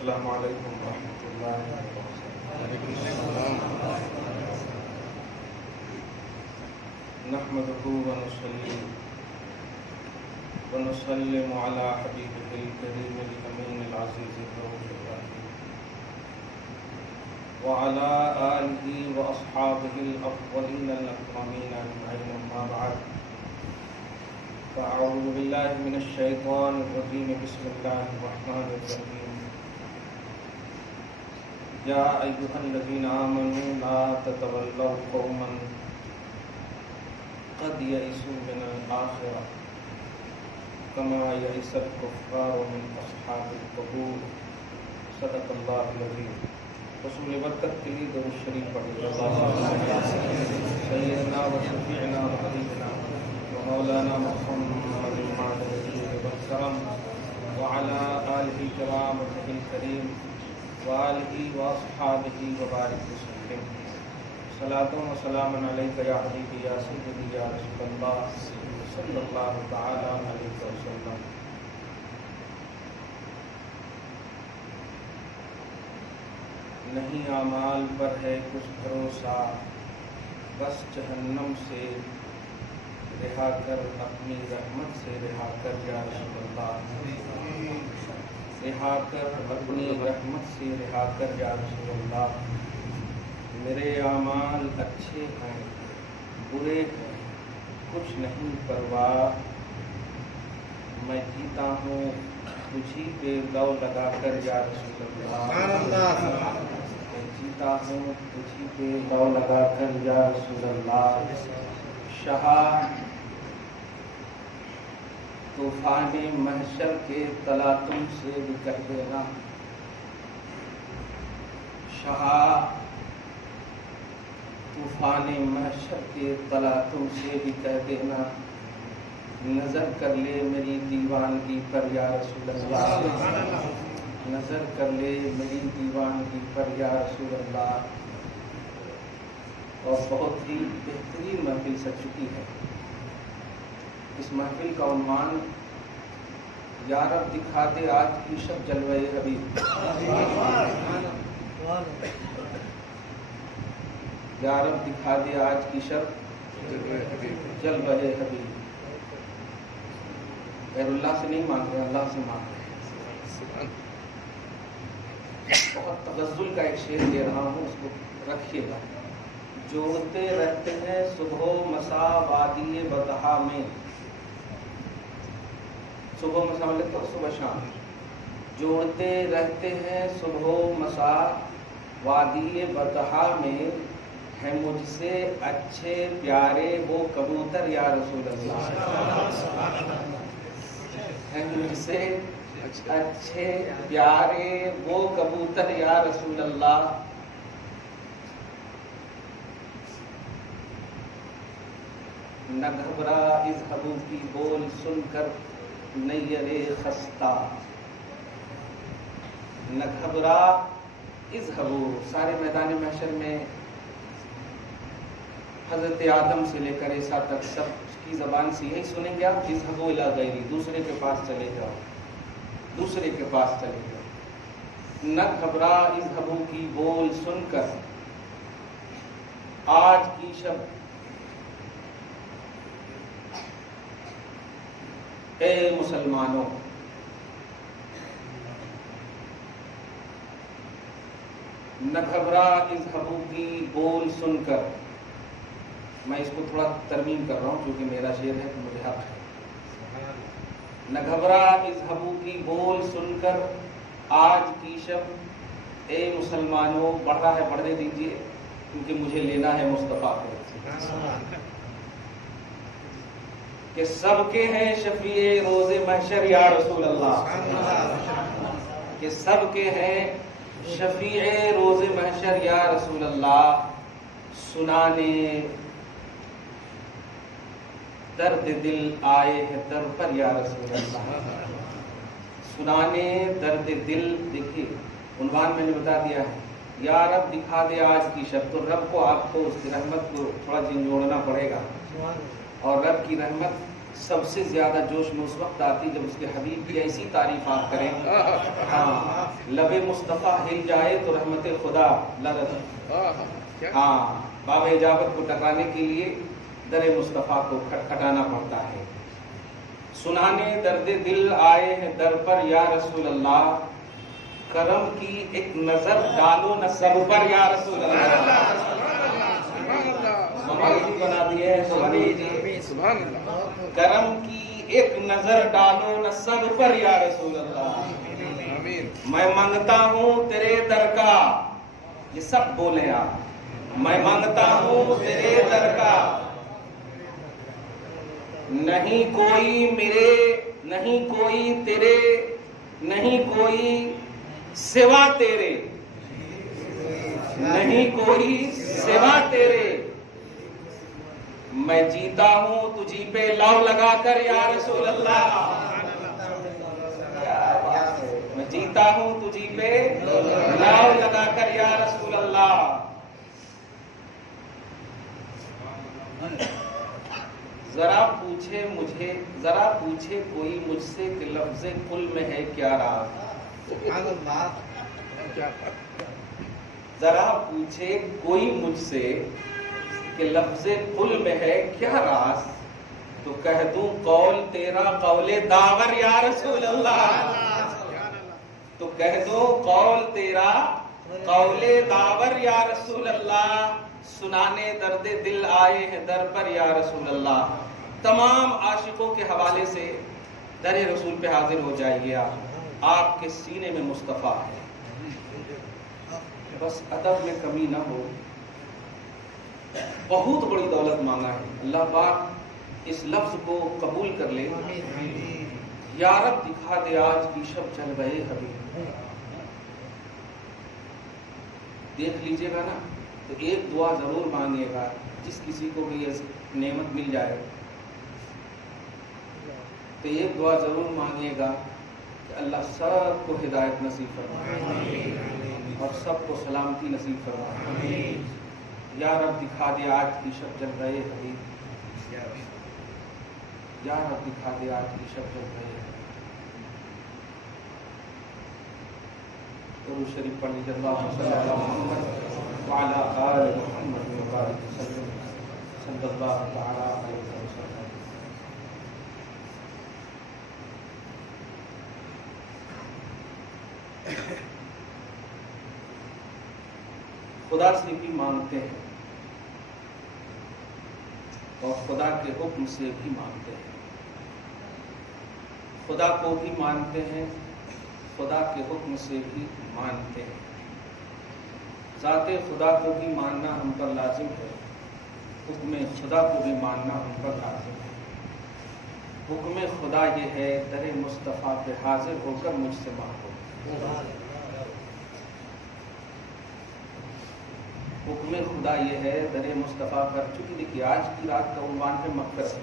السلام علیکم ورحمۃ اللہ وبرکاتہ۔ نحمده ونسلم على حبیبه الکریم الامین العزیز الرؤوف الرحیم وعلى آلہ واصحابہ الافضلین الاکرمین اجمعین، اما بعد فاعوذ باللہ من الشیطان الرجیم، بسم اللہ الرحمن الرحیم۔ یا ایھا الذین آمنوا لا تتولوا قوما قد یئسوا من الآخرة کما یئس الکفار من اصحاب القبور۔ صدق اللہ العظیم۔ رسول برکت کے لیے درود شریف پڑھیے۔ سیدنا و شفیعنا و حبیبنا و مولانا محمد وسلم وعلى آلہ کرامہ الکریم وآلہ واصحابہ وبارک وسلم۔ صلاۃ و سلام علیک یا حبیبی یا سیدی یا رسول اللہ صلی اللہ تعالی علیہ وسلم۔ نہیں اعمال پر ہے کچھ بھروسہ، بس جہنم سے رہا کر، اپنی رحمت سے رہا کر یا رسول اللہ، رہا کر اپنی رحمت سے رہا کر یا رسول اللہ۔ میرے اعمال اچھے ہیں برے ہیں کچھ نہیں پرواہ، میں جیتا ہوں تجھی پہ لو لگا کر یا رسول اللہ، میں جیتا ہوں تجھی پہ لو لگا کر یا رسول اللہ۔ شہا طوفان محشر کے تلاطم سے بھی کہہ دینا، شہا طوفان محشر کے تلاطم سے بھی کہہ دینا، نظر کر لے میری دیوانگی پر یا رسول اللہ، نظر کر لے میری دیوانگی پر یا رسول اللہ۔ اور بہت ہی بہترین محفل سج چکی ہے۔ اس محفل کا عنوان یا رب دکھا دے آج کی شب جلوہ حبیب، یا رب دکھا دے آج کی شب جلوہ حبیب۔ غیر اللہ سے نہیں مانگ رہے، اللہ سے مانگ رہے۔ بہت تغزل کا ایک شعر دے رہا ہوں، اس کو رکھیے گا۔ جوڑتے رہتے ہیں صبح و مساء وادی بطحا میں، صبح مساء مطلب تو صبح شام، جوڑتے رہتے ہیں صبح و مساء وادی بطحا میں، ہیں مجھ سے اچھے پیارے وہ کبوتر یا رسول اللہ، ہیں مجھ سے اچھے پیارے وہ کبوتر یا رسول اللہ۔ نہ گھبرا اذہبوا کی بول سن کر نیر خستہ، نہ گھبرا اذہبوا، سارے میدان محشر میں حضرت آدم سے لے کر عیسیٰ تک سب کی زبان سے یہی سنیں گے آپ، اذہبوا الی غیری، دوسرے کے پاس چلے جاؤ، دوسرے کے پاس چلے جاؤ۔ نہ گھبرا اذہبوا کی بول سن کر آج کی شب، اے مسلمانوں نہ گھبرا اذہبوا کی بول سن کر۔ میں اس کو تھوڑا ترمیم کر رہا ہوں کیونکہ میرا شعر ہے تو مجھے حق ہے۔ نہ گھبرا اذہبوا کی بول سن کر آج کی شب، اے مسلمانوں، بڑھ رہا ہے بڑھنے دیجیے کیونکہ مجھے لینا ہے مصطفیٰ کو، کہ سب کے ہیں شفیع روز محشر یا رسول اللہ، کہ سب کے ہیں شفیع روز محشر یا رسول اللہ۔ سنانے درد دل آئے ہیں در پر یا رسول اللہ، سنانے درد دل۔ دیکھیے عنوان میں نے بتا دیا ہے، یا رب دکھا دے آج کی شب، تو رب کو آپ کو اس کی رحمت کو تھوڑا جھنجھوڑنا پڑے گا، اور رب کی رحمت سب سے زیادہ جوش میں اس وقت آتی جب اس کے حبیب کی ایسی تعریف آپ کریں. ہاں لب مصطفیٰ ہل جائے تو رحمت خدا لرز. ہاں باب اجابت کو ٹکرانے کے لیے در مصطفیٰ کو کھٹکھٹانا پڑتا ہے. سنانے درد دل آئے ہیں در پر یا رسول اللہ, کرم کی ایک نظر ڈالو نہ سب پر یا رسول اللہ. بنا دیے کرم کی ایک نظر ڈالو نہ سب پر یا رسول اللہ. میں مانگتا ہوں تیرے در کا, یہ سب بولے آپ, میں مانگتا ہوں تیرے در کا, نہیں کوئی میرے, نہیں کوئی تیرے, نہیں کوئی سوا تیرے, نہیں کوئی سوا تیرے. میں جیتا ہوں تجھی پہ لو لگا کر یا رسول اللہ. میں جیتا ہوں تجھی پہ لو لگا کر یا رسول اللہ. ذرا پوچھے کوئی مجھ سے کہ لفظ کل میں ہے کیا راز. ذرا پوچھے کوئی مجھ سے کہ لفظ کل میں ہے کیا راز, تو کہہ دوں قول تیرا قول داور یا رسول اللہ. تو کہہ دوں قول تیرا قول داور یا رسول اللہ. سنانے درد دل آئے ہیں در پر یا رسول اللہ. تمام عاشقوں کے حوالے سے در رسول پہ حاضر ہو جائیے. آپ کے سینے میں مصطفیٰ ہے, بس ادب میں کمی نہ ہو. بہت بڑی دولت مانگا ہے, اللہ پاک اس لفظ کو قبول کر لے. یا رب دکھا دے آج کی شب چل گئے حبیب. دیکھ لیجئے گا نا تو ایک دعا ضرور مانگے گا, جس کسی کو بھی یہ نعمت مل جائے تو ایک دعا ضرور مانگے گا کہ اللہ سب کو ہدایت نصیب فرمائے اور سب کو سلامتی نصیب فرمائے. یا رب دکھا دے آج کی شب جل رہے حبیب. یا رب دکھا دے آج کی شب جل رہے. درود شریف پڑھ لیجیے. اللہم صلی علی محمد وعلی آل محمد وبارک وسلم صلی اللہ تعالی علیہ وسلم. خدا سے بھی مانگتے ہیں اور خدا کے حکم سے بھی مانگتے ہیں. خدا کو بھی مانتے ہیں, خدا کے حکم سے بھی مانتے ہیں. ذات خدا کو بھی ماننا ہم پر لازم ہے, حکم خدا کو بھی ماننا ہم پر لازم ہے. حکم خدا یہ ہے در مصطفیٰ پہ حاضر ہو کر مجھ سے مانگو. حکم خدا یہ ہے در مصطفیٰ پر, چونکہ دیکھیے آج کی رات کا عنوان ہے مغفرت,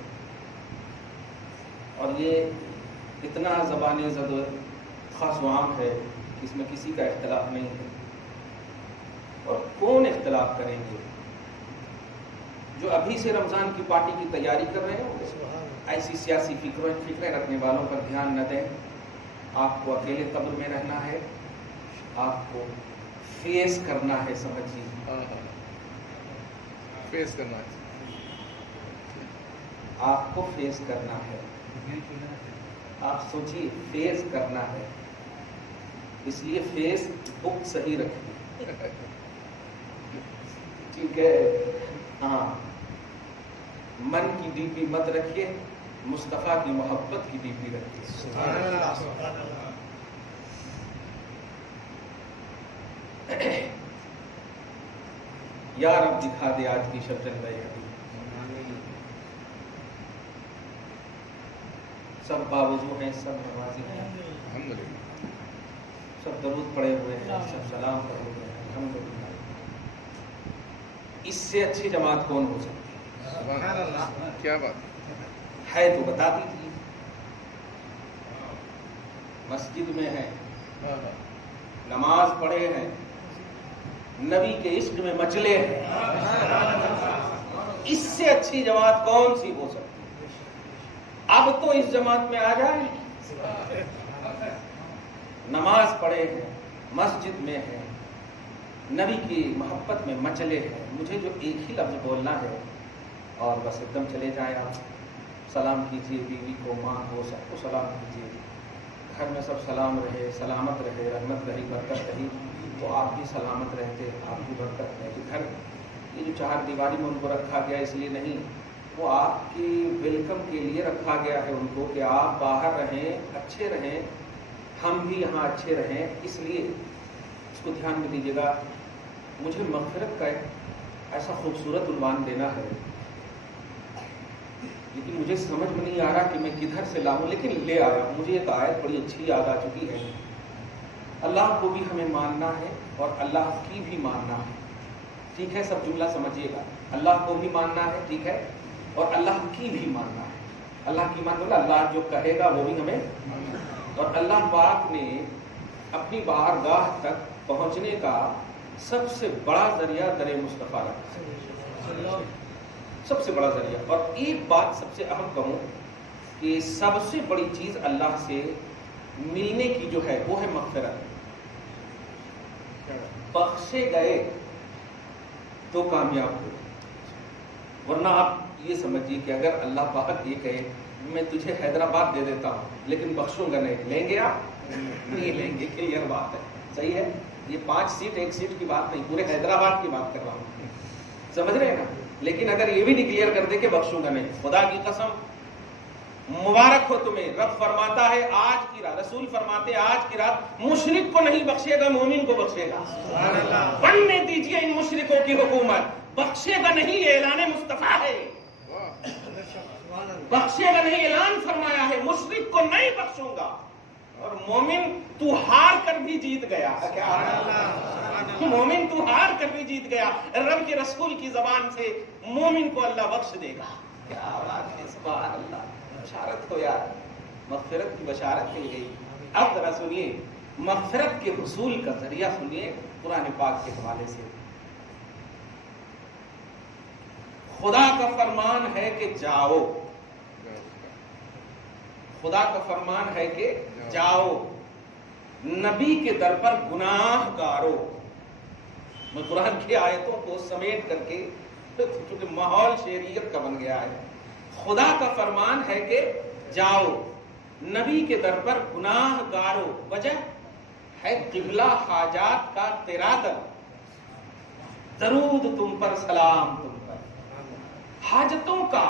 اور یہ اتنا زبان زد خاص و عام ہے کہ اس میں کسی کا اختلاف نہیں ہے. اور کون اختلاف کریں گے؟ جو ابھی سے رمضان کی پارٹی کی تیاری کر رہے ہیں ایسی سیاسی فکریں رکھنے والوں پر دھیان نہ دیں. آپ کو اکیلے قبر میں رہنا ہے, آپ کو فیس کرنا ہے. سمجھیے, فیس کرنا ہے, آپ کو فیس کرنا ہے. آپ سوچیے فیس کرنا ہے, اس لیے فیس بک صحیح رکھیے. ٹھیک ہے, ہاں. من کی ڈی پی مت رکھیے, مصطفیٰ کی محبت کی ڈی پی رکھیے. یا رب دکھا دے آج کی شب چل رہی. سب باوضو ہیں, سب نمازی ہیں, سب درود پڑے ہوئے ہیں, سب سلام پڑے ہوئے ہیں. الحمدللہ. اس سے اچھی جماعت کون ہو سکتی ہے؟ کیا بات ہے تو بتا دیجیے. مسجد میں ہیں, نماز پڑھے ہیں, نبی کے عشق میں مچلے ہیں, اس سے اچھی جماعت کون سی ہو سکتی ہے؟ اب تو اس جماعت میں آ جائیں، نماز پڑھے ہیں، مسجد میں ہیں، نبی کی محبت میں مچلے ہیں، مجھے جو ایک ہی لفظ بولنا ہے اور بس ایک دم چلے جائیں آپ، سلام کیجیے بیوی کو، ماں کو، سب کو سلام کیجیے، گھر میں سب سلام رہے، سلامت رہے، رحمت رہی، برکت رہی، تو آپ بھی سلامت رہتے، آپ بھی برکت رہے۔ گھر یہ جو چار دیواری میں ان کو رکھا گیا اس لیے نہیں، وہ آپ کی ویلکم کے لیے رکھا گیا ہے ان کو، کہ آپ باہر رہیں، اچھے رہیں، ہم بھی یہاں اچھے رہیں، اس لیے اس کو دھیان میں دیجیے گا۔ مجھے مغفرت کا ایک ایسا خوبصورت عنوان دینا ہے، لیکن مجھے سمجھ میں نہیں آ رہا کہ میں کدھر سے لاؤں، لیکن لے آیا ہوں۔ مجھے ایک آیت بڑی اچھی یاد آ چکی ہے، اللہ کو بھی ہمیں ماننا ہے اور اللہ کی بھی ماننا ہے، ٹھیک ہے؟ سب جملہ سمجھیے گا، اللہ کو بھی ماننا ہے، ٹھیک ہے، اور اللہ کی بھی ماننا ہے۔ اللہ کی ماننا، اللہ جو کہے گا وہ بھی ہمیں، اور اللہ پاک نے اپنی بارگاہ تک پہنچنے کا سب سے بڑا ذریعہ در مصطفیٰ رکھا، سب سے بڑا ذریعہ۔ اور ایک بات سب سے اہم کہوں کہ سب سے بڑی چیز اللہ سے ملنے کی جو ہے وہ ہے مغفرت۔ بخشے گئے تو کامیاب ہو، ورنہ آپ یہ سمجھیے کہ اگر اللہ پاک یہ کہے میں تجھے حیدرآباد دے دیتا ہوں لیکن بخشوں گا نہیں، لیں گے آپ؟ نہیں لیں گے، کلیئر بات ہے، صحیح ہے؟ یہ 5 سیٹ 1 سیٹ کی بات نہیں، پورے حیدرآباد کی بات کر رہا ہوں، سمجھ رہے ہیں نا؟ لیکن اگر یہ بھی ڈکلیئر کر دے کہ بخشوں گا نہیں، خدا کی قسم مبارک ہو تمہیں، رب فرماتا ہے آج کی رات، رسول فرماتے ہیں آج کی رات مشرک کو نہیں بخشے گا، مومن کو بخشے گا۔ بننے دیجئے ان مشرکوں کی حکومت، بخشے گا نہیں، یہ اعلان مصطفیٰ ہے، بخشے گا نہیں اعلان فرمایا ہے، مشرک کو نہیں بخشوں گا، اور مومن تو ہار کر بھی جیت گیا، مومن تو ہار کر بھی جیت گیا، رب کے رسول کی زبان سے مومن کو اللہ بخش دے گا۔ کیا بات ہے، سبحان اللہ، بشارت ہو یار، مغفرت کی بشارت مل گئی۔ اب ذرا سنیے مغفرت کے حصول کا ذریعہ، سنیے قرآن پاک کے حوالے سے۔ خدا کا فرمان ہے کہ جاؤ، خدا کا فرمان ہے کہ جاؤ نبی کے در پر گناہ گارو۔ میں قرآن کی آیتوں کو سمیٹ کر کے، چونکہ ماحول شعریت کا بن گیا ہے، خدا کا فرمان ہے کہ جاؤ نبی کے در پر گناہ گارو، وجہ ہے قبلہ حاجات کا تیرا در، درود تم پر، سلام تم پر، حاجتوں کا،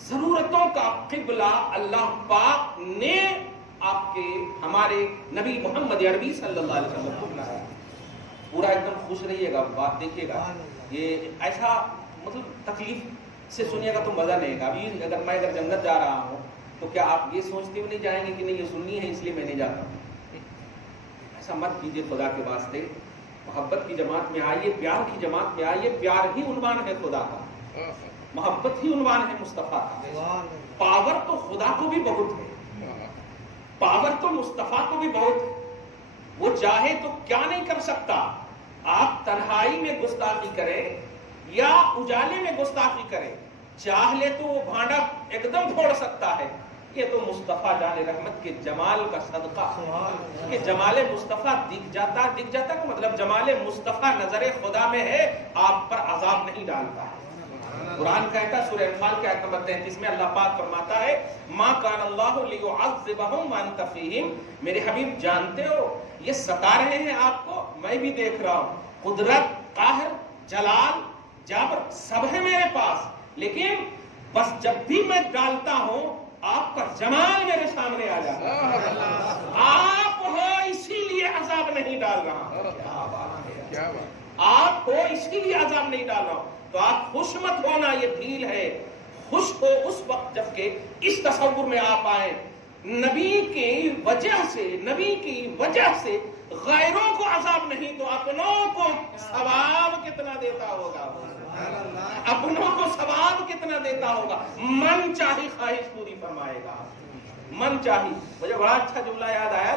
ضرورتوں کا قبلہ اللہ پاک نے آپ کے، ہمارے نبی محمد عربی صلی اللہ علیہ وسلم کو بنایا۔ پورا ایک دم خوش رہیے گا، بات دیکھیے گا، یہ ایسا مطلب تکلیف سے سنیے گا تو مزہ نہیں گا۔ ابھی اگر میں جنت جا رہا ہوں تو کیا آپ یہ سوچتے ہوئے نہیں جائیں گے کہ نہیں یہ سننی ہے اس لیے میں نہیں جاتا ہوں؟ ایسا مت کیجیے خدا کے واسطے، محبت کی جماعت میں آئیے، پیار کی جماعت میں آئیے، پیار ہی عنوان ہے خدا کا، محبت ہی عنوان ہے مصطفیٰ کا۔ پاور تو خدا کو بھی بہت ہے، پاور تو مصطفیٰ کو بھی بہت ہے، وہ چاہے تو کیا نہیں کر سکتا۔ آپ تنہائی میں گستاخی کریں یا اجالے میں گستاخی کریں، چاہ لے تو وہ بھانڈا ایک دم پھوڑ سکتا ہے۔ یہ تو مصطفیٰ جان رحمت کے جمال کا صدقہ، کہ جمال مصطفیٰ دکھ جاتا کا مطلب جمال مصطفیٰ نظر خدا میں ہے، آپ پر عذاب نہیں ڈالتا ہے۔ قرآن کہتا ہے سورہ انفال کے آیت نمبر 33 میں اللہ پاک فرماتا ہے ما کان اللہ لیعذبہم وانت فیہم، میرے حبیب جانتے ہو یہ ستا رہے ہیں آپ کو، میں بھی دیکھ رہا ہوں، قدرت، قہر، جلال، جبر سب ہے میرے پاس، لیکن بس جب بھی میں ڈالتا ہوں آپ کا جمال میرے سامنے آ جاتا ہے، آپ ہو اسی لیے عذاب نہیں ڈال رہا، آپ ہو اسی لیے عذاب نہیں ڈال رہا ہوں۔ تو آپ خوش مت ہونا، یہ ڈھیل ہے، خوش ہو اس وقت جب کہ اس تصور میں آپ آئے نبی کی وجہ سے غیروں کو عذاب نہیں تو اپنوں کو ثواب کتنا دیتا ہوگا، اپنوں کو ثواب کتنا دیتا ہوگا۔ من چاہی خواہش پوری فرمائے گا، من چاہی۔ مجھے بڑا اچھا جملہ یاد آیا،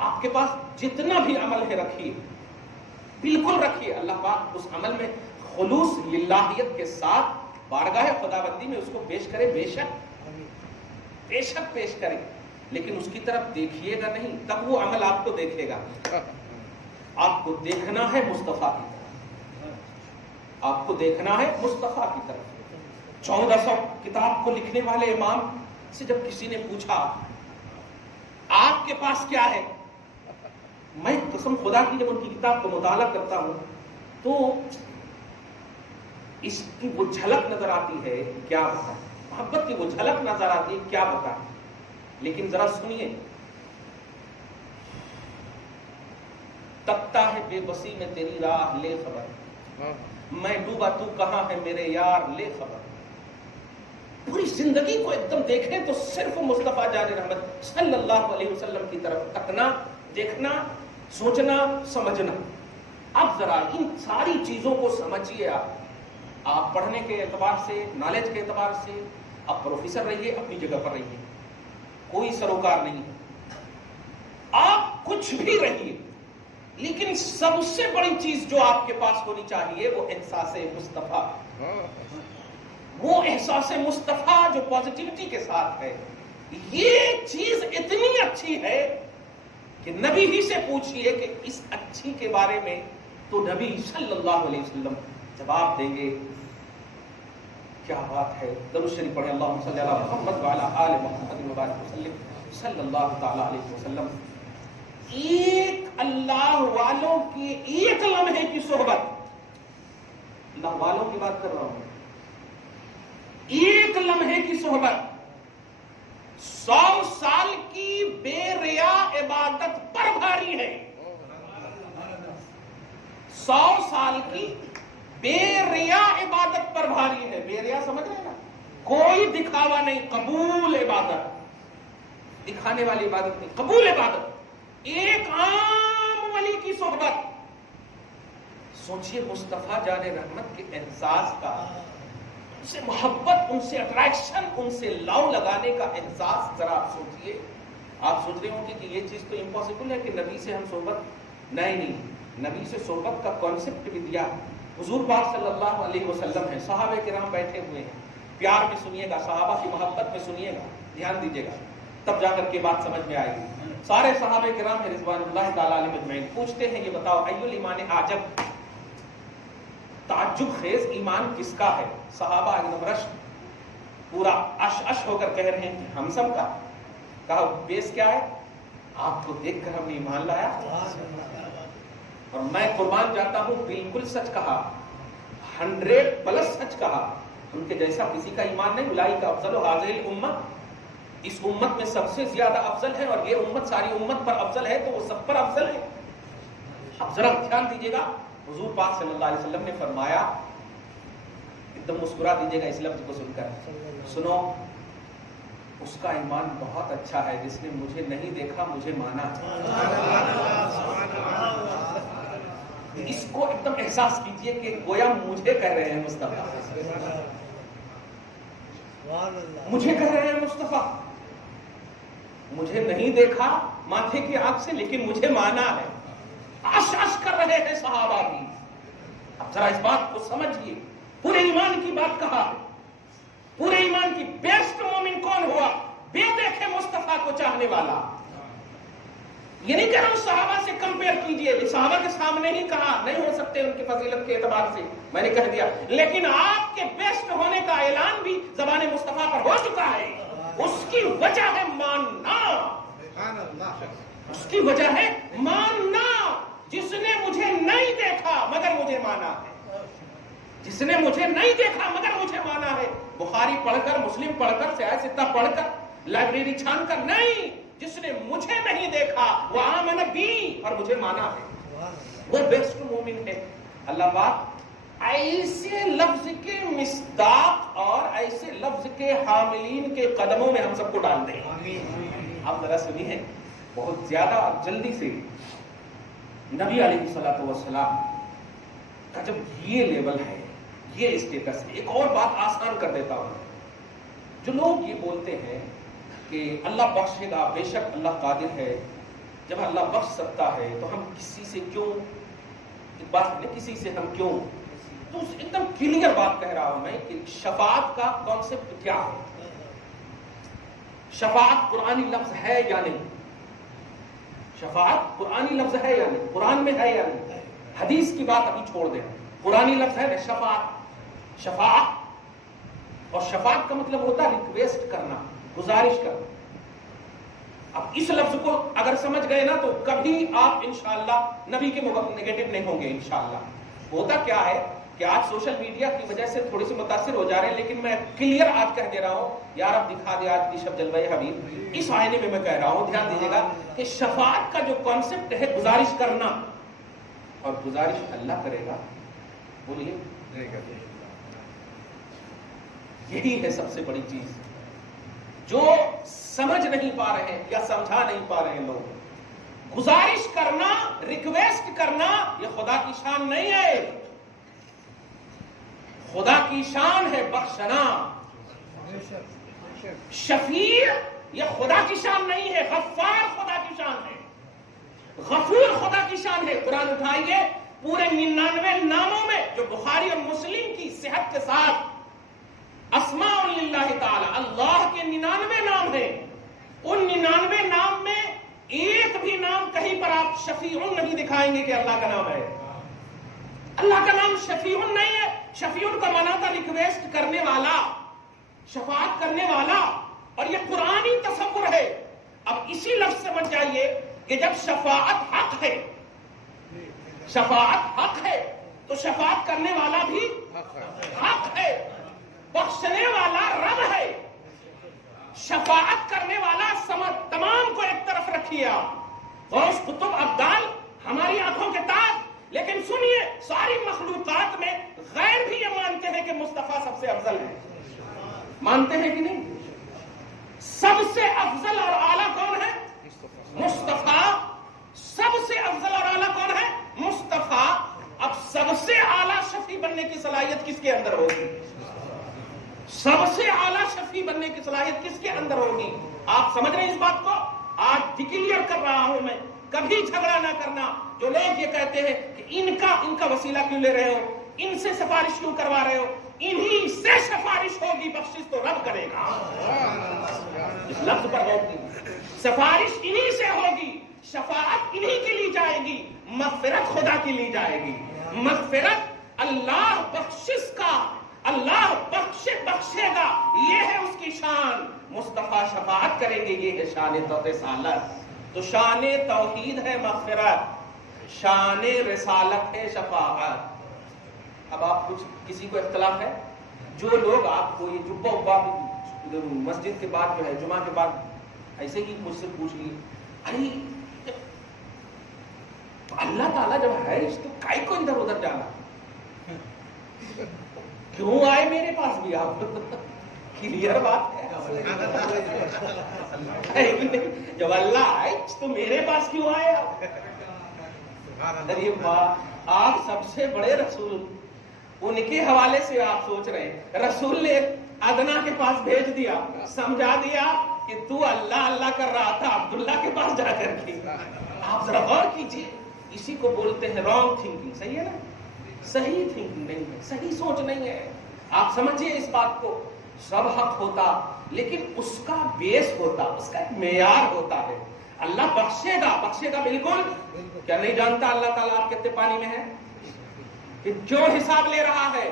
آپ کے پاس جتنا بھی عمل ہے رکھیے، بالکل رکھیے، اللہ پاک اس عمل میں خلوص للہیت کے ساتھ بارگاہ خداوندی میں اس کو پیش کرے، بے شک پیش کرے، لیکن اس کی طرف دیکھیے گا نہیں، تب وہ عمل آپ کو دیکھے گا۔ آپ کو دیکھنا ہے مصطفیٰ کی طرف، آپ کو دیکھنا ہے مصطفیٰ کی طرف۔ 1400 کتاب کو لکھنے والے امام سے جب کسی نے پوچھا آپ کے پاس کیا ہے، میں قسم خدا کی جب ان کی کتاب کو مطالعہ کرتا ہوں تو اس کی وہ جھلک نظر آتی ہے، کیا بتا، محبت کی وہ جھلک نظر آتی ہے، کیا بتا، لیکن ذرا سنیے، تکتا ہے بے بسی میں تیری راہ لے خبر، میں ڈوبا تو کہاں ہے میرے یار لے خبر۔ پوری زندگی کو ایک دم دیکھیں تو صرف مصطفیٰ جان رحمت صلی اللہ علیہ وسلم کی طرف تکنا، دیکھنا، سوچنا، سمجھنا۔ اب ذرا ان ساری چیزوں کو سمجھیے، آپ پڑھنے کے اعتبار سے، نالج کے اعتبار سے آپ پروفیسر رہیے، اپنی جگہ پر رہیے، کوئی سروکار نہیں ہے، آپ کچھ بھی رہیے، لیکن سب سے بڑی چیز جو آپ کے پاس ہونی چاہیے وہ احساس مصطفیٰ، وہ احساس مصطفیٰ جو پازیٹیوٹی کے ساتھ ہے۔ یہ چیز اتنی اچھی ہے کہ نبی ہی سے پوچھئے کہ اس اچھی کے بارے میں تو نبی صلی اللہ علیہ وسلم جواب دیں گے۔ کیا بات ہے، درود شریف پڑھیں، اللہم صلی علی محمد وعلی آل محمد وبارک وسلم صلی اللہ تعالی علیہ وسلم۔ ایک اللہ والوں کی ایک لمحے کی صحبت، اللہ والوں کی بات کر رہا ہوں، ایک لمحے کی صحبت 100 سال کی بے ریا عبادت پر بھاری ہے۔ 100 سال کی بے ریا عبادت پر بھاری ہے۔ بے ریا سمجھ رہے ہیں نا، کوئی دکھاوا نہیں، قبول عبادت، دکھانے والی عبادت نہیں، قبول عبادت، ایک عام ولی کی صحبت۔ سوچئے مصطفیٰ جان رحمت کے احساس کا، ان سے محبت، ان سے اٹریکشن، ان سے لو لگانے کا احساس، ذرا آپ سوچئے۔ آپ سوچ رہے ہوں گے کہ یہ چیز تو امپاسبل ہے کہ نبی سے ہم صحبت، نہیں، نبی سے صحبت کا کانسیپٹ بھی دیا حضور پاک صلی اللہ علیہ وسلم ہے۔ صحابہ کرام بیٹھے ہوئے ہیں، پیار میں سنیے گا، صحابہ کی محبت میں سنیے گا، دھیان دیجیے گا، تب جا کر کے بات سمجھ میں آئے گی۔ سارے صحابہ کرام ہیں رضوان اللہ تعالیٰ علیہ مجمعین، پوچھتے ہیں یہ بتاؤ ای الایمان اعجب، تعجب خیز ایمان کس کا ہے؟ صحابہ ایک رش پورا اش ہو کر کہہ رہے ہیں کہ ہم سب کا۔ کہا بیس کیا ہے؟ آپ کو دیکھ کر ہم نے ایمان لایا، اور میں قربان جاتا ہوں بالکل سچ کہا، 100+ سچ کہا، ان کے جیسا کسی کا ایمان نہیں۔ اولئک افضل هذه الامہ، اس امت میں سب سے زیادہ افضل ہے، اور یہ امت ساری امت پر افضل ہے تو وہ سب پر افضل ہے۔ اب ذرا دھیان دیجیے گا، حضور پاک صلی اللہ علیہ وسلم نے فرمایا، ایک دم مسکرا دیجیے گا اس لفظ کو سن کر، سنو، اس کا ایمان بہت اچھا ہے جس نے مجھے نہیں دیکھا، مجھے مانا۔ اس کو ایک دم احساس کیجئے کہ گویا مجھے کہہ رہے ہیں مصطفیٰ، مجھے کہہ رہے ہیں مصطفیٰ، مجھے نہیں دیکھا ماتھے کی آنکھ سے، لیکن مجھے مانا ہے۔ آش کر رہے ہیں صحابہ بھی۔ اب ذرا اس بات کو سمجھیے، پورے ایمان کی بات کہا ہے، پورے ایمان کی بیسٹ مومن کون ہوا؟ بے دیکھے مصطفیٰ کو چاہنے والا۔ یہ نہیں کہ ہم صحابہ سے کمپیئر کیجئے، صحابہ کے سامنے ہی کہا، نہیں ہو سکتے ان کی فضیلت کے اعتبار سے، میں نے کہہ دیا، لیکن آپ کے بیسٹ ہونے کا اعلان بھی زبان مصطفیٰ پر ہو چکا ہے۔ اس کی وجہ ہے ماننا، اس کی وجہ ہے ماننا۔ جس نے مجھے نہیں دیکھا مگر مجھے مانا ہے، جس نے مجھے نہیں دیکھا مگر مجھے مانا ہے۔ بخاری پڑھ کر، مسلم پڑھ کر، سیاہ ستہ پڑھ کر، لائبریری چھان کر نہیں، جس نے مجھے نہیں دیکھا وہ آمن بی، اور مجھے مانا ہے، وہ بیسٹ مومن ہے۔ اللہ پاک ایسے لفظ کے مصداق اور ایسے لفظ کے حاملین کے قدموں میں ہم سب کو ڈال دیں۔ اب ذرا سنیے، بہت زیادہ جلدی سے، نبی علیہ الصلوۃ والسلام کا جب یہ لیول ہے، یہ اسٹیٹس ہے، ایک اور بات آسان کر دیتا ہوں۔ جو لوگ یہ بولتے ہیں کہ اللہ بخشے گا، بے شک اللہ قادر ہے، جب اللہ بخش سکتا ہے تو ہم کسی سے کیوں، ایک بات ہے نا، کسی سے ہم کیوں، تو ایک دم کلیئر بات کہہ رہا ہوں میں کہ شفاعت کا کانسیپٹ کیا ہے. شفاعت قرآنی لفظ ہے یا نہیں؟ شفاعت قرآنی لفظ ہے یا نہیں؟ قرآن میں ہے یا نہیں؟ حدیث کی بات ابھی چھوڑ دیں، قرآنی لفظ ہے نا شفاعت. شفاعت، اور شفاعت کا مطلب ہوتا ہے ریکویسٹ کرنا، گزارش کرنا. اب اس لفظ کو اگر سمجھ گئے نا تو کبھی آپ انشاءاللہ نبی کے نیگیٹو نہیں ہوں گے انشاءاللہ. ہوتا کیا ہے کہ آج سوشل میڈیا کی وجہ سے تھوڑی سی متاثر ہو جا رہے ہیں، لیکن میں کلیئر آج کہہ دے رہا ہوں، یا رب دکھا دے آج کی شب جلوہ حبیب. اس آئینے میں کہہ رہا ہوں، دھیان دیجیے گا کہ شفاعت کا جو کانسیپٹ ہے گزارش کرنا، اور گزارش اللہ کرے گا. بولیے، یہی ہے سب سے بڑی چیز جو سمجھ نہیں پا رہے ہیں یا سمجھا نہیں پا رہے ہیں لوگ. گزارش کرنا، ریکویسٹ کرنا، یہ خدا کی شان نہیں ہے. خدا کی شان ہے بخشنا. شفیع یہ خدا کی شان نہیں ہے، غفار خدا کی شان ہے، غفور خدا کی شان ہے. قرآن اٹھائیے، پورے 99 ناموں میں جو بخاری اور مسلم کی صحت کے ساتھ اسماء للہ تعالی، اللہ کے 99 نام ہیں. ان 99 نام میں ایک بھی نام کہیں پر آپ شفیع نہیں دکھائیں گے کہ اللہ کا نام ہے. اللہ کا نام شفیع نہیں ہے. شفیع کا معنی تھا ریکویسٹ کرنے والا، شفاعت کرنے والا، اور یہ قرآنی تصور ہے. اب اسی لفظ سے بچ جائیے کہ جب شفاعت حق ہے، شفاعت حق ہے تو شفاعت کرنے والا بھی حق ہے، بخشنے والا رب ہے. شفاعت کرنے والا تمام کو ایک طرف رکھیے آپ، غوث قطب ابدال ہماری آنکھوں کے تاج. لیکن سنیے، ساری مخلوقات میں غیر بھی یہ مانتے ہیں کہ مصطفیٰ سب سے افضل ہے. مانتے ہیں کہ نہیں؟ سب سے افضل اور اعلیٰ کون ہے؟ مصطفیٰ. سب سے افضل اور اعلیٰ کون ہے؟ مصطفیٰ. اب سب سے اعلیٰ شفیع بننے کی صلاحیت کس کے اندر ہوگی؟ سب سے اعلیٰ شفیع بننے کی صلاحیت کس کے اندر ہوگی؟ آپ سمجھ رہے ہیں اس بات کو؟ آج ڈکلیئر کر رہا ہوں میں، کبھی جھگڑا نہ کرنا. جو لوگ یہ کہتے ہیں کہ ان کا وسیلہ کیوں لے رہے ہو، ان سے سفارش کیوں کروا رہے ہو، انہی سے سفارش ہوگی، بخشش تو رب کرے گا. اس لفظ پر غور کیجیے، سفارش انہی سے ہوگی، شفاعت انہی کی لی جائے گی، مغفرت خدا کی لی جائے گی. مغفرت اللہ بخشش کا، اللہ بخشے گا، یہ ہے اس کی شان. مصطفیٰ شفاعت کریں گے، یہ ہے شان رسالت. تو شان توحید ہے مغفرت، شان رسالت ہے شفاعت. اب آپ کسی کو اختلاف ہے؟ جو لوگ آپ کو یہ جبہ ابا مسجد کے بعد جو ہے جمعہ کے بعد ایسے ہی مجھ سے پوچھ لی، ارے اللہ تعالیٰ جب ہے اس تو کائی کو ادھر ادھر جانا، کیوں آئے میرے پاس بھی آپ؟ کلیئر بات ہے. جب اللہ آئے تو میرے پاس کیوں آئے آپ؟ آپ سب سے بڑے رسول، ان کے حوالے سے آپ سوچ رہے ہیں. رسول نے ادنا کے پاس بھیج دیا، سمجھا دیا کہ تو اللہ اللہ کر رہا تھا، عبداللہ کے پاس جا کر کے. آپ ذرا غور کیجیے، اسی کو بولتے ہیں رانگ تھنکنگ. صحیح ہے نا؟ صحیح تھنکنگ نہیں ہے، صحیح سوچ نہیں ہے. آپ سمجھیے اس بات کو. سب حق ہوتا لیکن اس کا بیس ہوتا، اس کا ایک معیار ہوتا ہے. اللہ بخشے گا بالکل. کیا نہیں جانتا اللہ تعالیٰ آپ کتنے پانی میں ہے، کہ جو حساب لے رہا ہے.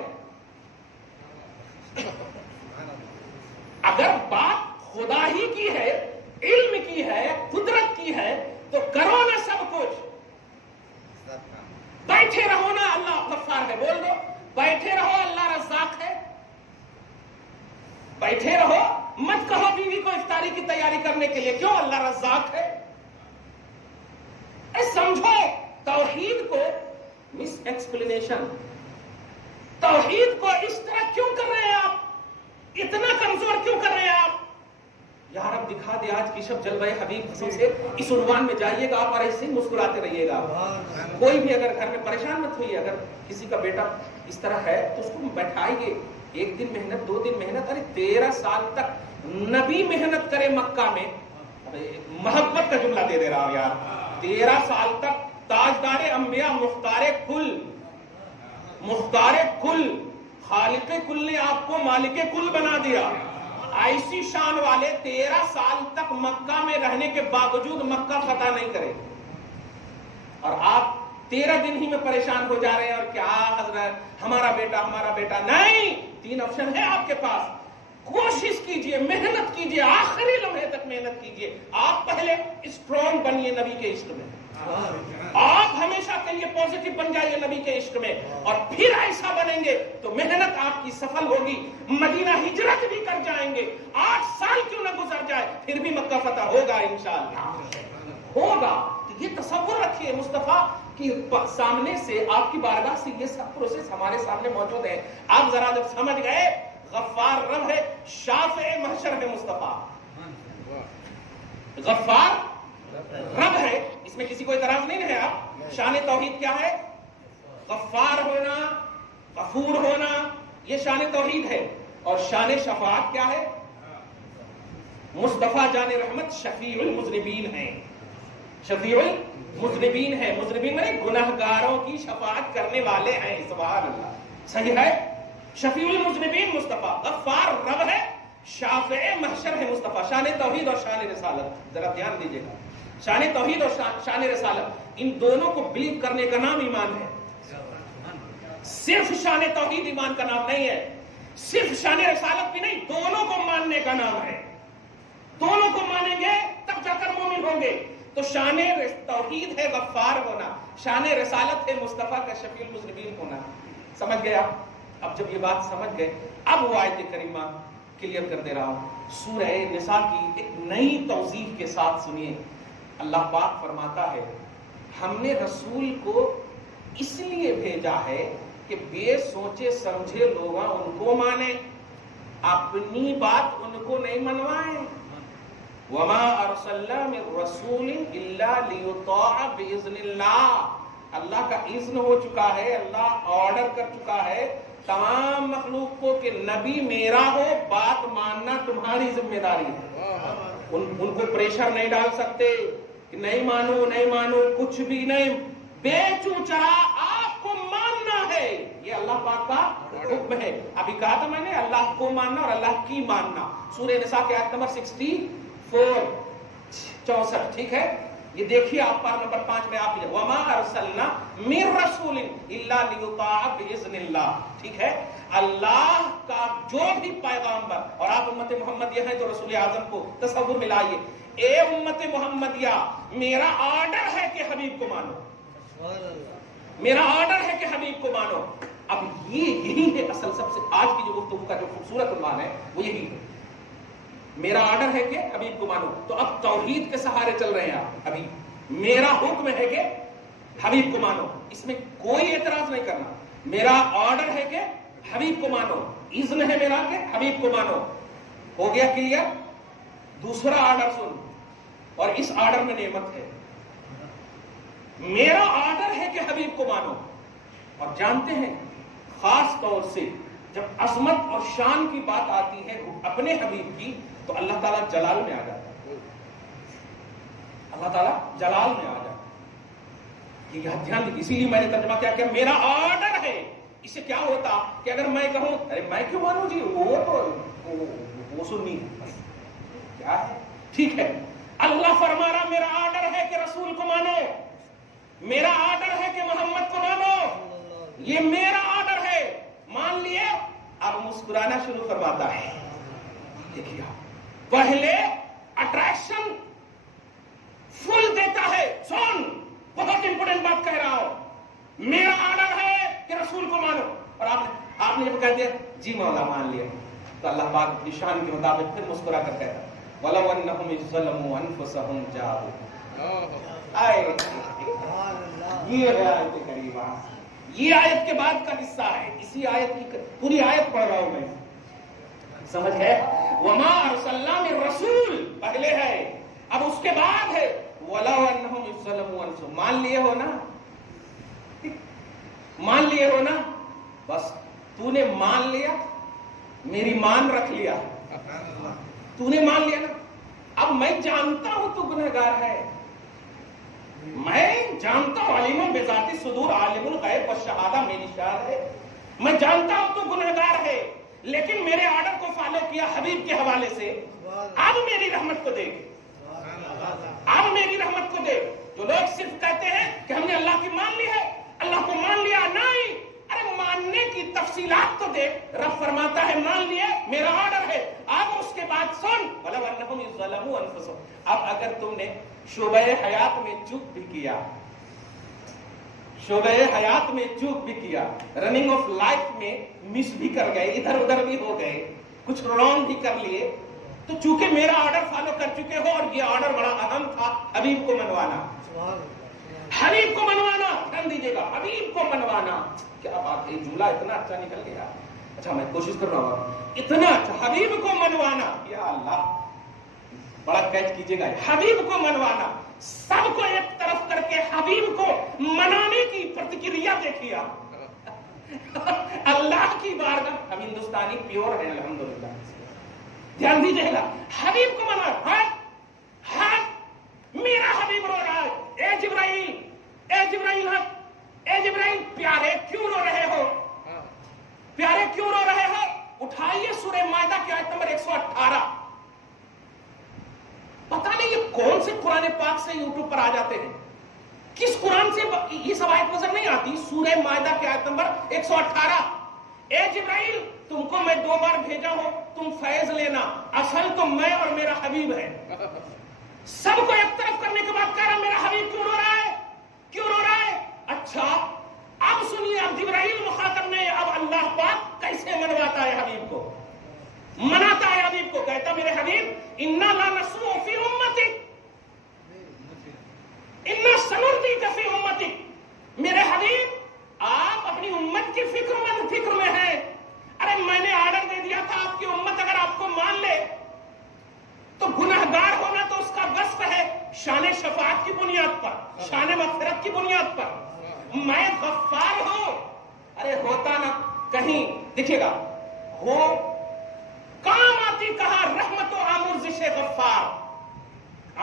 اگر بات خدا ہی کی ہے، علم کی ہے، قدرت کی ہے، تو کرو نا سب کچھ. بیٹھے رہو نا اللہ غفار ہے، بول دو بیٹھے رہو اللہ رزاق ہے. بیٹھے رہو، مت کہو بیوی کو افطاری کی تیاری کرنے کے لیے، کیوں؟ اللہ رزاق ہے. سمجھو توحید کو مس ایکسپلینیشن، توحید کو اس طرح کیوں کر رہے ہیں آپ، اتنا کمزور کیوں کر رہے ہیں آپ؟ یا رب دکھا دے آج کی شب جلوہ حبیب قسم سے اس عنوان میں جائیے گا آپ اور ایسے ہی مسکراتے رہیے گا. کوئی بھی اگر گھر میں پریشان مت ہوئیے، اگر کسی کا بیٹا اس طرح ہے تو اس کو بیٹھائیے. ایک دن محنت، 2 دن محنت، ارے 13 سال تک نبی محنت کرے مکہ میں. محبت کا جملہ دے رہا ہوں یار. 13 سال تک تاجدار انبیاء مختار کل خالق کل نے آپ کو مالک کل بنا دیا. ایسی شان والے 13 سال تک مکہ میں رہنے کے باوجود مکہ فتح نہیں کرے, اور آپ 13 دن ہی میں پریشان ہو جا رہے ہیں. اور کیا حضرت ہمارا بیٹا نہیں, 3 آپشن ہے آپ کے پاس. کوشش کیجئے, محنت کیجئے, آخری لمحے تک محنت کیجئے. آپ پہلے اسٹرانگ بنیے نبی کے عشق میں, آپ ہمیشہ کے لیے پازیٹو بن جائیے نبی کے عشق میں, اور پھر ایسا بنیں گے تو محنت آپ کی سفل ہوگی. مدینہ ہجرت بھی کر جائیں گے, 8 سال کیوں نہ گزر جائے, پھر بھی مکہ فتح ہوگا انشاءاللہ, ہوگا. تو یہ تصور رکھیے مصطفیٰ کی سامنے سے, آپ کی بارگاہ سے یہ سب پروسیس ہمارے سامنے موجود ہے. آپ ذرا جب سمجھ گئے غفار رب ہے, شافع محشر ہے مصطفیٰ. غفار رب ہے, اس میں کسی کو اعتراض نہیں ہے. آپ شان توحید کیا ہے؟ غفار ہونا, غفور ہونا, یہ شان توحید ہے. اور شان شفاعت کیا ہے؟ مصطفیٰ جان رحمت شفیع المذنبین ہیں. شفیع المذنبین ہے, مذنبین میں گناہگاروں کی شفاعت کرنے والے ہیں. سبحان اللہ, صحیح ہے. شفیع المذنبین مصطفیٰ, غفار رب ہے, شافع محشر ہے مصطفیٰ. شان توحید اور شان رسالت, ذرا دھیان دیجیے گا. شان توحید اور شان رسالت, ان دونوں کو بلیو کرنے کا نام ایمان ہے. صرف شان توحید ایمان کا نام نہیں ہے, صرف شان رسالت بھی نہیں, دونوں کو ماننے کا نام ہے. دونوں کو مانیں گے تب جا کر مومن ہوں گے. تو شان توحید ہے غفار ہونا, شان رسالت ہے مصطفیٰ کا شفیع المذنبین ہونا. سمجھ گئے آپ؟ اب جب یہ بات سمجھ گئے, اب وہ آیت کریمہ کلیئر کر دے رہا ہوں. سورہ نساء کی ایک نئی توضیح کے ساتھ سنیے. اللہ پاک فرماتا ہے, ہم نے رسول کو اس لیے بھیجا ہے کہ بے سوچے سمجھے لوگ ان کو مانیں, اپنی بات ان کو نہیں منوائیں. وما ارسلنا من رسول الا لیطاع باذن اللہ. اللہ کا اذن ہو چکا ہے, اللہ آرڈر کر چکا ہے تمام مخلوق کو کہ نبی میرا ہو, بات ماننا تمہاری ذمہ داری ہے. ان کو پریشر نہیں ڈال سکتے کہ نہیں مانو, کچھ بھی نہیں. بے چوچا آپ کو ماننا ہے, یہ اللہ پاک کا حکم ہے. ابھی کہا تھا میں نے اللہ کو ماننا اور اللہ کی ماننا. سورہ نساء کی آیت نمبر 64 ٹھیک ہے. یہ دیکھیے آپ پارہ نمبر 5 میں آپ بھی, وما ارسلنا من رسول الا لیطاع باذن اللہ. ٹھیک ہے, اللہ کا جو بھی پیغامبر, اور آپ امت محمدیہ ہیں تو رسول اعظم کو تصور میں لائیے. اے امت محمدیہ, میرا آرڈر ہے کہ حبیب کو مانو, میرا آرڈر ہے کہ حبیب کو مانو. اب یہی ہے اصل سب سے آج کی جو گفتگو کا جو خوبصورت عنوان ہے وہ یہی ہے. میرا آرڈر ہے کہ حبیب کو مانو. تو اب توحید کے سہارے چل رہے ہیں آپ. ابھی میرا حکم ہے کہ حبیب کو مانو, اس میں کوئی اعتراض نہیں کرنا. میرا آرڈر ہے کہ حبیب کو مانو, اذن ہے میرا کہ حبیب کو مانو. ہو گیا کلیئر؟ دوسرا آرڈر سن, اور اس آرڈر میں نعمت ہے. میرا آرڈر ہے کہ حبیب کو مانو, اور جانتے ہیں خاص طور سے جب عظمت اور شان کی بات آتی ہے اپنے حبیب کی, تو اللہ تعالیٰ جلال میں آ جاتا ہے. اللہ تعالیٰ جلال میں آ جاتا ہے. یہ دھیان دیجیے, اسی لیے میں نے ترجمہ کیا کہ میرا آرڈر ہے. اس سے کیا ہوتا کہ اگر میں کہوں ارے میں کیوں مانوں جی, وہ سننی ہے کیا ہے. ٹھیک ہے, اللہ فرما رہا میرا آرڈر ہے کہ رسول کو مانو, میرا آرڈر ہے کہ محمد کو مانو, یہ میرا آرڈر ہے. مان لیے, اب مسکرانا شروع فرماتا ہے. دیکھیے پہلے اٹریکشن فل دیتا ہے. سن, بہت امپورٹنٹ بات کہہ رہا ہوں, میرا آرڈر ہے کہ رسول کو مانو, اور آپ نے جب کہہ دیا جی مولا مان لیا, تو اللہ پاک نشان کے مطابق پھر مسکرا کر کہتا وَلَوْ أَنَّهُمْ إِذْ ظَلَمُوا أَنفُسَهُمْ جَاءُوا. یہ ہے آیت کریمہ, یہ آیت کے بعد کا حصہ ہے. اسی آیت کی پوری آیت پڑھ رہا ہوں میں, سمجھ ہے. وَمَا أَرْسَلْنَا مِن رَسُولٍ پہلے ہے, اب اس کے بعد ہے وَلَوْ أَنَّهُمْ إِذْ ظَلَمُوا أَنفُسَهُمْ. مان لیے ہو نا, مان لیے ہو نا, بس تو نے مان لیا, میری مان رکھ لیا, تو نے مان لیا نا. اب میں جانتا ہوں تو گنہگار ہے, میں جانتا ہوں علیمٌ بذات الصدور عالم الغیب والشہادہ میری شان ہے، میں جانتا ہوں تو گنہگار ہے، لیکن میرے آرڈر کو فالو کیا حبیب کے حوالے سے، اب میری رحمت کو دیکھ، اب میری رحمت کو دیکھ۔ جو لوگ صرف کہتے ہیں کہ ہم نے اللہ کی مان لی ہے، اللہ کو مان لیا، نہیں، ارے ماننے کی تفصیلات تو دیکھ۔ رب فرماتا ہے مان لیے، میرا آرڈر ہے، اب اس کے بعد سن وَلَوْ أَنَّهُمْ إِذْ ظَلَمُوا أَنفُسَهُمْ۔ اب اگر تم نے شعبہ حیات میں چوک بھی کیا، شعبہ حیات میں چوک بھی کیا، رننگ آف لائف میں مس بھی کر گئے، ادھر ادھر بھی ہو گئے، کچھ رونگ بھی کر لیے، تو چونکہ میرا آرڈر فالو کر چکے ہو، اور یہ آرڈر بڑا اہم تھا، حبیب کو منوانا، حبیب کو منوانا، دھیان دیجیے گا، حبیب کو منوانا۔ کیا بات ہے، جملہ اتنا اچھا نکل گیا، اچھا میں کوشش کر رہا ہوں، اتنا اچھا، حبیب کو منوانا، یا اللہ بڑا کیچ کیجیے گا، حبیب کو منوانا، سب کو ایک طرف کر کے حبیب کو منانے کی پرتکریا دیکھیے اللہ کی بارگاہ۔ ہم ہندوستانی پیور ہیں الحمدللہ، دھیان دیجیے گا، حبیب کو منوانا، ہاں میرا حبیب رو رہا ہے، اے جبرائیل، اے جبرائیل، اے جبرائیل پیارے کیوں رو رہے ہو، پیارے کیوں رو رہے ہو؟ اٹھائیے سورہ مائدہ کی آیت نمبر 118۔ پتہ نہیں یہ کون سے قرآن پاک سے یوٹیوب پر آ جاتے ہیں، کس قرآن سے یہ سب آیت نظر نہیں آتی۔ سورہ مائدہ کی آیت نمبر 118، اے جبرائیل تم کو میں 2 بار بھیجا ہوں، تم فیض لینا، اصل تو میں اور میرا حبیب ہے۔ سب کو ایک طرف کرنے کے بعد کہہ رہا میرا حبیب کیوں رو رہا ہے، کیوں رو رہا ہے؟ اچھا اب سنیے، اب جبرائیل مخاطب میں، اب اللہ پاک کیسے منواتا ہے حبیب کو، مناتا ہے حبیب کو، کہتا میرے حبیب اِنَّا لَا نَسُوءُ فِي أُمَّتِكَ اِنَّا سَنُرْضِيكَ فِي أُمَّتِكَ۔ میرے حبیب آپ اپنی امت کی فکر میں ہیں، ارے میں نے آرڈر دے دیا تھا آپ کی امت اگر آپ کو مان لے تو گنہگار ہونا تو اس کا وصف ہے، شان شفاعت کی بنیاد پر، شان مغفرت کی بنیاد پر، میں غفار ہوں۔ ارے ہوتا نا کہیں دیکھیے گا، ہو کام آتی کہا رحمت و آمرزش غفار،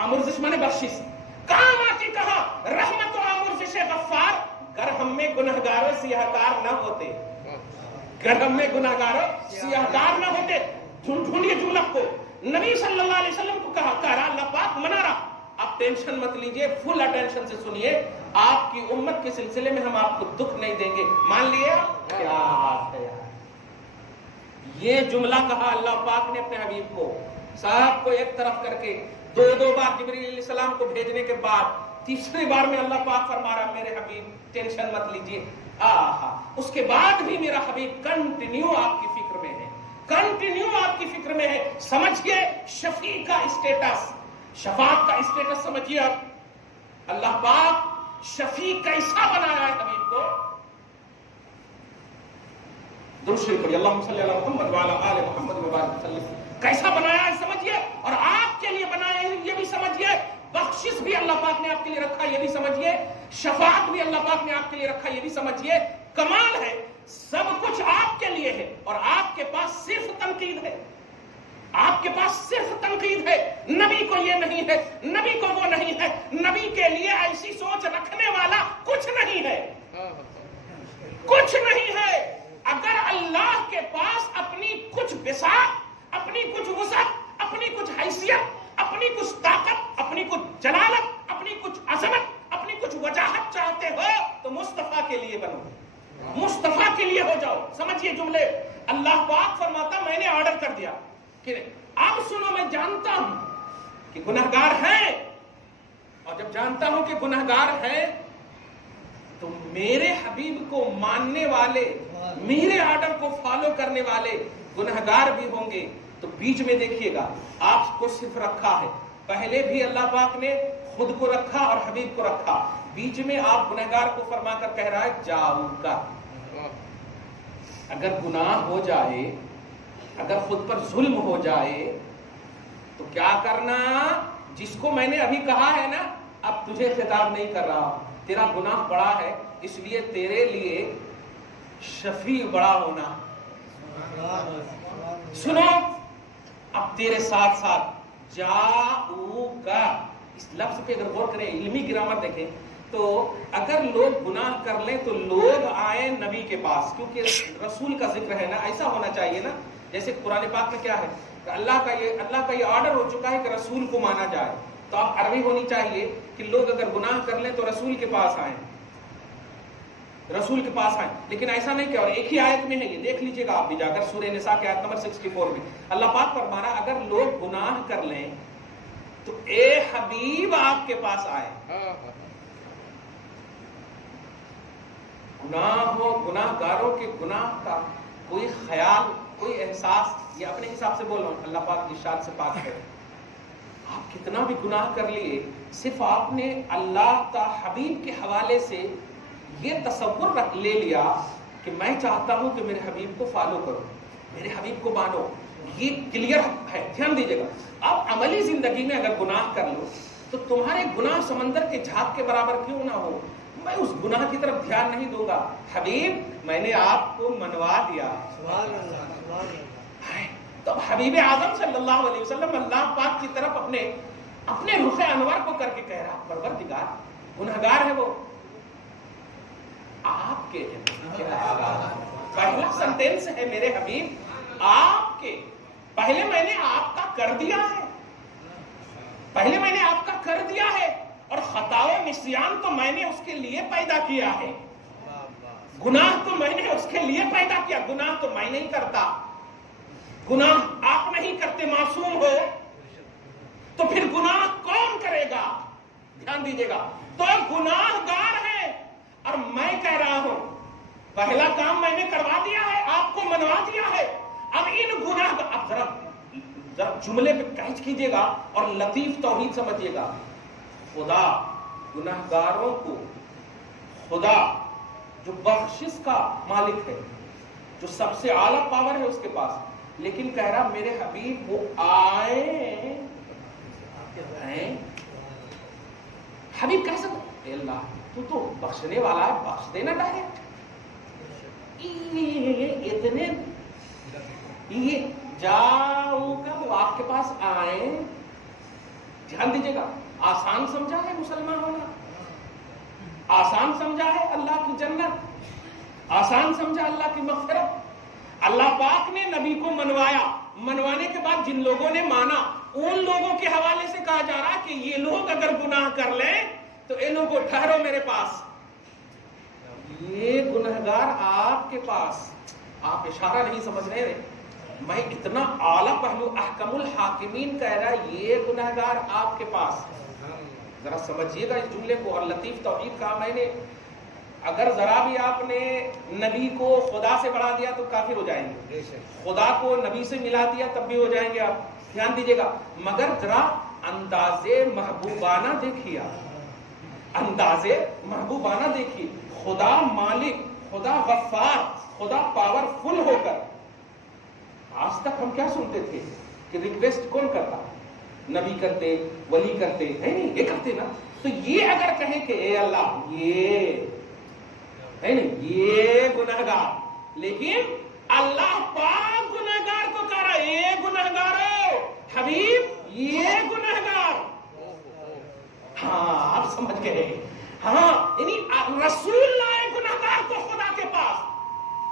آمرزش مانے بخشش، کام آتی کہا رحمت و آمرزش غفار۔ گر ہم میں گنہگاروں سیاہکار نہ ہوتے، گر ہم میں گنہگاروں سیاہکار نہ ہوتے، ڈھونڈیے جملہ کو، نبی صلی اللہ علیہ وسلم کو کہا اللہ پاک منا رہا۔ آپ ٹینشن مت لیجئے، فل اٹینشن سے سنیے، آپ کی امت کے سلسلے میں ہم آپ کو دکھ نہیں دیں گے، مان لیے؟ کیا بات ہے یار، یہ جملہ کہا اللہ پاک نے اپنے حبیب کو، صاحب کو ایک طرف کر کے، 2 بار جبریل علیہ السلام کو بھیجنے کے بعد تیسری بار میں اللہ پاک فرما رہا میرے حبیب ٹینشن مت لیجئے۔ اس کے بعد بھی میرا حبیب کنٹینیو آپ کی فکر میں ہے، کنٹینیو آپ کی فکر میں ہے۔ سمجھئے شفیع کا اسٹیٹس، شفاعت کا اسٹیٹس سمجھئے۔ اب اللہ پاک شفیع کیسا بنایا ہے حبیب کو، درود شریف پڑھیے، اللہم صلی علی محمد وعلی آل محمد وبارک وسلم، کیسا بنایا ہے سمجھئے، اور آپ کے لیے بنایا ہے یہ بھی سمجھئے، بخشش بھی اللہ پاک نے آپ کے لیے رکھا یہ بھی سمجھئے، شفاعت بھی اللہ پاک نے آپ کے لیے رکھا یہ بھی سمجھئے۔ کمال ہے، سب کچھ آپ کے لیے ہے، اور آپ کے پاس صرف تنقید ہے، آپ کے پاس صرف تنقید ہے، نبی کو یہ نہیں ہے، نبی کو وہ نہیں ہے، نبی کے لیے ایسی سوچ رکھنے والا کچھ نہیں ہے، کچھ نہیں ہے۔ اگر اللہ کے پاس اپنی کچھ بساط، اپنی کچھ وسعت، اپنی کچھ حیثیت، اپنی کچھ طاقت، اپنی کچھ جلالت، اپنی کچھ عظمت، اپنی کچھ وجاہت چاہتے ہو تو مصطفیٰ کے لیے بنو، مصطفیٰ کے لیے ہو جاؤ۔ سمجھیے جملے، اللہ پاک فرماتا میں نے آرڈر کر دیا کہ اب سنو، میں جانتا ہوں کہ گنہگار ہیں، اور جب جانتا ہوں کہ گنہگار ہیں تو میرے حبیب کو ماننے والے، میرے آرڈر کو فالو کرنے والے گنہگار بھی ہوں گے۔ تو بیچ میں دیکھیے گا، آپ کو صرف رکھا ہے، پہلے بھی اللہ پاک نے خود کو رکھا اور حبیب کو رکھا، بیچ میں آپ گنہگار کو فرما کر کہہ رہا ہے جاؤ کا۔ اگر گناہ ہو جائے، اگر خود پر ظلم ہو جائے تو کیا کرنا؟ جس کو میں نے ابھی کہا ہے نا، اب تجھے خطاب نہیں کر رہا، تیرا گناہ بڑا ہے، اس لیے تیرے لیے شفیع بڑا ہونا۔ سنو، اب تیرے ساتھ ساتھ جاؤ کا، اس لفظ پہ اگر غور کریں، علمی گرامر دیکھیں تو اگر لوگ گناہ کر لیں تو لوگ آئیں نبی کے پاس، کیونکہ رسول کا ذکر ہے نا، ایسا ہونا چاہیے نا. جیسے قرآن پاک میں کیا ہے کہ اللہ کا یہ آرڈر ہو چکا ہے کہ رسول کو مانا جائے، تو اب عربی ہونی چاہیے کہ لوگ اگر گناہ کر لیں تو رسول کے پاس آئیں، رسول کے پاس آئیں. لیکن ایسا نہیں کیا، اور ایک ہی آیت میں ہے یہ، دیکھ لیجئے گا آپ بھی جا کر سورہ نساء کی آیت نمبر 64 میں اللہ پاک فرمانا اگر لوگ گناہ کر لیں تو اے حبیب آپ کے پاس آئے. گناہ ہو، گناہ گاروں کے گناہ کا کوئی خیال، کوئی احساس، یہ اپنے حساب سے بول رہا ہوں، اللہ پاک ارشاد سے پاک ہے. آپ کتنا بھی گناہ کر لیے، صرف آپ نے اللہ کا حبیب کے حوالے سے یہ تصور لے لیا کہ میں چاہتا ہوں کہ میرے حبیب کو فالو کرو، میرے حبیب کو مانو، یہ کلیئر ہے. دھیان دیجیے گا. آپ عملی زندگی میں اگر گناہ کر لو تو تمہارے گناہ سمندر کے جھاگ کے برابر کیوں نہ ہو، میں اس گناہ کی طرف دھیان نہیں دوں گا. حبیب میں نے آپ کو منوا دیا. تو حبیب اعظم صلی اللہ علیہ وسلم اللہ پاک کی طرف اپنے رخ انور کو کر کے کہہ رہا پروردگار گنہگار ہے وہ، آپ کے پہلا سنٹینس ہے میرے حبیب آپ کے، پہلے میں نے آپ کا کر دیا ہے، پہلے میں نے آپ کا کر دیا ہے، اور خطا و نسیان تو میں نے اس کے لیے پیدا کیا ہے، گناہ تو میں نے اس کے لیے پیدا کیا، گناہ تو میں نہیں کرتا، گناہ آپ نہیں کرتے، معصوم ہو، تو پھر گناہ کون کرے گا؟ دھیان دیجیے گا. تو گناہ گار ہے، اور میں کہہ رہا ہوں پہلا کام میں نے کروا دیا ہے، آپ کو منوا دیا ہے. اب ان گناہ، اب ذرا جملے پہ کیچ کیجیے گا اور لطیف توحید سمجھیے گا. خدا گناہ گاروں کو، خدا جو بخشش کا مالک ہے، جو سب سے اعلیٰ پاور ہے اس کے پاس، لیکن کہہ رہا میرے حبیب وہ آئے. حبیب کہہ سکتا اللہ تو بخشنے والا ہے، بخش دینا ڈائریکٹ. اتنے یہ جاؤ کا وہ آپ کے پاس آئے. دھیان دیجیے گا. آسان سمجھا ہے مسلمان ہونا، آسان سمجھا ہے اللہ کی جنت، آسان سمجھا اللہ کی مغفرت. اللہ پاک نے نبی کو منوایا، منوانے کے بعد جن لوگوں نے مانا ان لوگوں کے حوالے سے کہا جا رہا کہ یہ لوگ اگر گناہ کر لیں تو ان لوگوں کو ٹھہرو میرے پاس، یہ گنہگار آپ کے پاس. آپ اشارہ نہیں سمجھ رہے، میں اتنا اعلیٰ پہلو احکم الحاکمین کہہ رہا یہ گنہگار آپ کے پاس. ذرا سمجھیے گا اس جملے کو. اور لطیف توحید کہا میں نے، اگر ذرا بھی آپ نے نبی کو خدا سے بڑھا دیا تو کافر ہو جائیں گے، خدا کو نبی سے ملا دیا تب بھی ہو جائیں گے آپ. دھیان دیجیے گا. مگر ذرا انداز محبوبانہ دیکھیے، انداز محبوبانہ دیکھیے. خدا مالک، خدا غفار، خدا پاورفل ہو کر، آج تک ہم کیا سنتے تھے کہ ریکویسٹ کون کرتا؟ نبی کرتے، ولی کرتے، نہیں یہ کرتے نا. تو یہ اگر کہیں کہ اے اللہ یہ ہے نہیں یہ گنہگار، لیکن اللہ پاک گنہگار کو کہہ رہا اے گنہگارو، حبیب یہ گنہگار. ہاں آپ سمجھ گئے. ہاں یعنی رسول لائے گنہگار کو خدا کے پاس.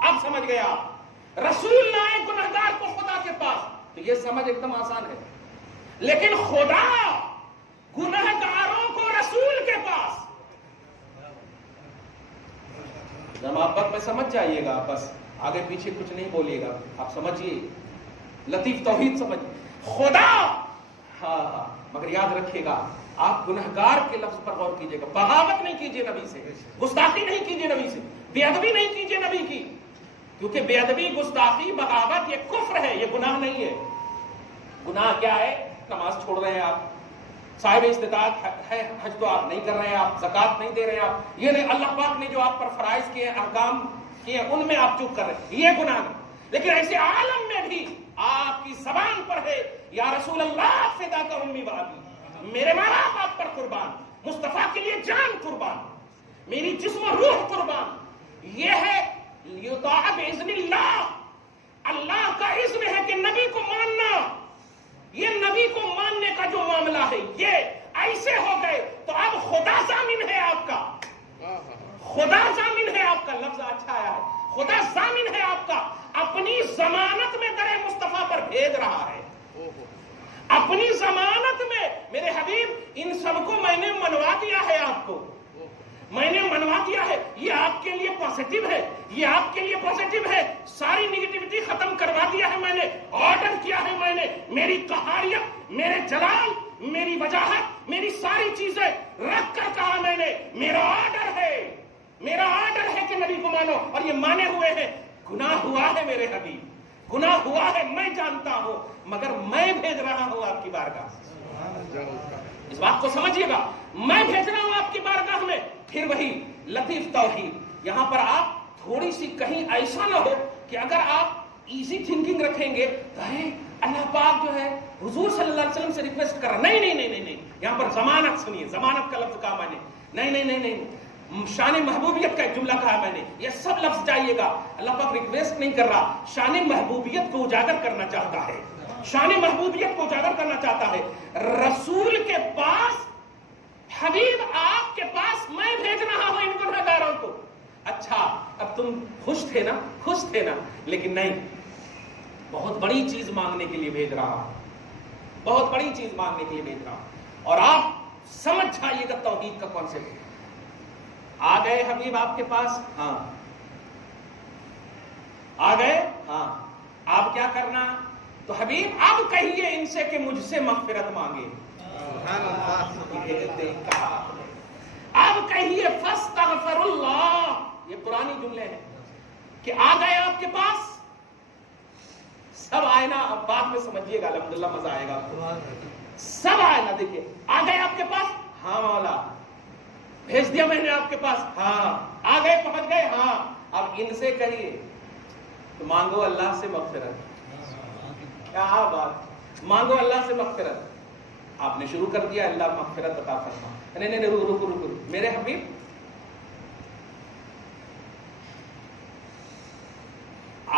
آپ سمجھ گیا، رسول لائے گنہگار کو خدا کے پاس. تو یہ سمجھ ایک دم آسان ہے. لیکن خدا گنہگاروں کو رسول کے پاس. جب آپ وقت میں سمجھ جائیے گا، بس آگے پیچھے کچھ نہیں بولیے گا، آپ سمجھیے لطیف توحید سمجھ. خدا ہاں مگر یاد رکھیے گا آپ گنہگار کے لفظ پر غور کیجیے گا. بغاوت نہیں کیجیے نبی سے، گستاخی نہیں کیجیے نبی سے، بے ادبی نہیں کیجیے نبی کی، کیونکہ بے ادبی، گستاخی، بغاوت یہ کفر ہے، یہ گناہ نہیں ہے. گناہ کیا ہے؟ نماز چھوڑ رہے ہیں آپ، صاحب استطاعت ہے، حج تو آپ نہیں کر رہے ہیں، آپ زکات نہیں دے رہے ہیں، آپ یہ نہیں، اللہ پاک نے جو آپ پر فرائض کیے، احکام کیے، ان میں آپ چپ کر رہے ہیں، یہ گناہ نہیں. لیکن ایسے عالم میں بھی آپ کی زبان پر ہے یا رسول اللہ فداک امی و ابی، میرے ماں باپ آپ پر قربان، مصطفیٰ کے لیے جان قربان، میری جسم و روح قربان. یہ ہے یطاع باذن اللہ. اللہ کا اذن ہے کہ نبی کو ماننا. یہ نبی کو ماننے کا جو معاملہ ہے یہ ایسے خدا ضامن ہے آپ کا، اپنی ضمانت میں در مصطفیٰ پر بھیج رہا ہے، اپنی ضمانت میں۔ میرے حبیب ان سب کو میں نے منوا دیا ہے، آپ کو میں نے منوا دیا ہے، یہ آپ کے لیے پازیٹیو ہے، یہ آپ کے لیے پازیٹیو ہے، ساری نیگیٹیوٹی ختم کروا دیا ہے میں نے، آرڈر کیا ہے میں نے، میری قہاریت، میرے جلال، میری وجاہت، میری ساری چیزیں رکھ کر کہا میں نے، میرا آرڈر ہے، میرا آرڈر ہے کہ نبی کو مانو، اور یہ مانے ہوئے ہیں۔ گناہ ہوا ہے میرے حبیب، گناہ ہوا ہے، میں جانتا ہوں، مگر میں بھیج رہا ہوں آپ کی بارگاہ، اس بات کو سمجھیے گا، میں بھیج رہا ہوں آپ کی بارگاہ میں۔ پھر وہی لطیف توحید، یہاں پر آپ تھوڑی سی کہیں ایسا نہ ہو کہ اگر آپ ایزی تھنکنگ رکھیں گے تو اللہ پاک جو ہے حضور صلی اللہ علیہ وسلم سے ریکویسٹ کر رہا، نہیں نہیں نہیں نہیں، یہاں پر ضمانت سنیے، ضمانت کا لفظ کہا میں نے، نہیں نہیں نہیں نہیں، شان محبوبیت کا ایک جملہ کہا میں نے، یہ سب لفظ جائیے گا، اللہ پاک ریکویسٹ نہیں کر رہا، شان محبوبیت کو اجاگر کرنا چاہتا ہے، شان محبوبیت کو اجاگر کرنا چاہتا ہے۔ رسول کے پاس، حبیب آپ کے پاس میں بھیج رہا ہوں ان گنہگاروں کو۔ اچھا اب تم خوش تھے نا، خوش تھے نا، لیکن نہیں، بہت بڑی چیز مانگنے کے لیے بھیج رہا ہوں، بہت بڑی چیز مانگنے کے لیے بھیج رہا ہوں، اور آپ سمجھ جائیے گا توحید کا کانسیپٹ۔ آ گئے حبیب آپ کے پاس؟ ہاں آ گئے، ہاں، آپ کیا کرنا؟ تو حبیب اب کہیے ان سے کہ مجھ سے مغفرت مانگے، اب کہیے فاستغفر اللہ، یہ پرانی جملے ہیں کہ آ گئے آپ کے پاس، سب آئے نا، اب بعد میں سمجھیے گا، الحمدللہ مزہ آئے گا، سب آئے نا، دیکھیے آ گئے آپ کے پاس، ہاں مولا بھیج دیا میں نے آپ کے پاس، ہاں آ گئے، پہنچ گئے، ہاں، اب ان سے کہیے تو مانگو اللہ سے مغفرت، کیا بات، مانگو اللہ سے مغفرت۔ آپ نے شروع کر دیا اللہ مغفرت عطا فرما، نہیں نہیں رکو رکو، میرے حبیب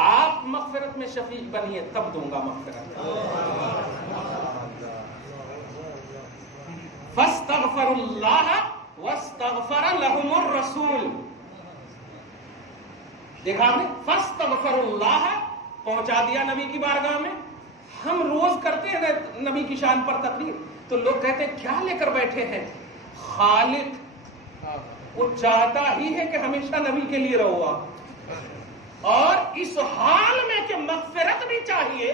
آپ مغفرت میں شفیع بنیے تب دوں گا مغفرت۔ فاستغفر اللہ واستغفر لهم الرسول، دیکھا آپ نے، فاستغفر اللہ پہنچا دیا نبی کی بارگاہ میں۔ ہم روز کرتے ہیں نبی کی شان پر تقریر، تو لوگ کہتے ہیں کیا لے کر بیٹھے ہیں؟ خالق وہ چاہتا ہی ہے کہ ہمیشہ نبی کے لیے رہو آپ، اور اس حال میں کہ مغفرت بھی چاہیے،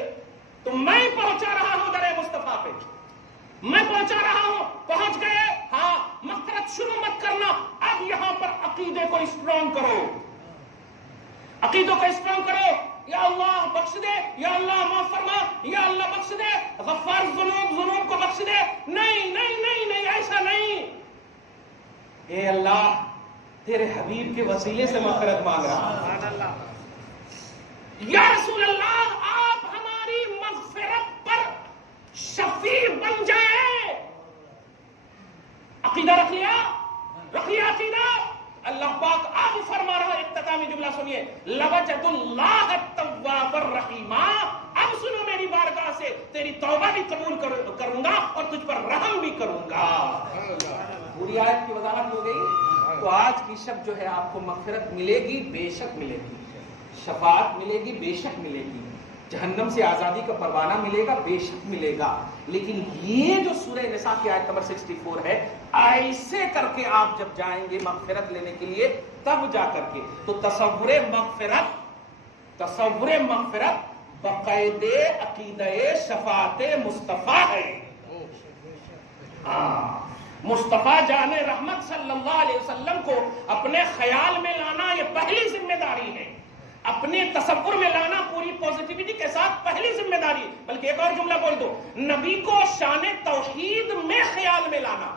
تو میں پہنچا رہا ہوں در مصطفیٰ پہ، میں پہنچا رہا ہوں، پہنچ گئے، ہاں مغفرت شروع مت کرنا، اب یہاں پر عقیدے کو اسٹرانگ کرو، عقیدوں کو اسٹرانگ کرو، یا اللہ بخش دے، یا اللہ معاف فرما، یا اللہ بخش دے، غفار ذنوب کو بخش دے، نہیں نہیں نہیں نہیں، ایسا نہیں، اے اللہ تیرے حبیب کے وسیلے سے مغفرت مانگ رہا، یا رسول اللہ آپ ہماری مغفرت پر شفیع بن جائے، عقیدہ رکھ لیا عقیدہ۔ اللہ پاک آپ فرما رہا ہے، اختتامی جملہ سنیے، لوجد اللہ التواب الرحیم، اب سنو میری بارگاہ سے تیری توبہ بھی قبول کروں گا اور تجھ پر رحم بھی کروں گا۔ پوری آیت کی وضاحت ہو گئی، تو آج کی شب جو ہے آپ کو مغفرت ملے گی، بے شک ملے گی، شفاعت ملے گی، بے شک ملے گی، جہنم سے آزادی کا پروانہ ملے گا، بے شک ملے گا، لیکن یہ جو سورہ نساء کی آیت نمبر 64 ہے، ایسے کر کے آپ جب جائیں گے مغفرت لینے کے لیے تب جا کر کے، تو تصور مغفرت بقید عقیدہ شفاعت مصطفیٰ ہے۔ مصطفیٰ جان رحمت صلی اللہ علیہ وسلم کو اپنے خیال میں لانا یہ پہلی ذمہ داری ہے، اپنے تصور میں لانا پوری پوزیٹیوٹی کے ساتھ پہلی ذمہ داری۔ بلکہ ایک اور جملہ بول دو، نبی کو شان توحید میں خیال میں لانا،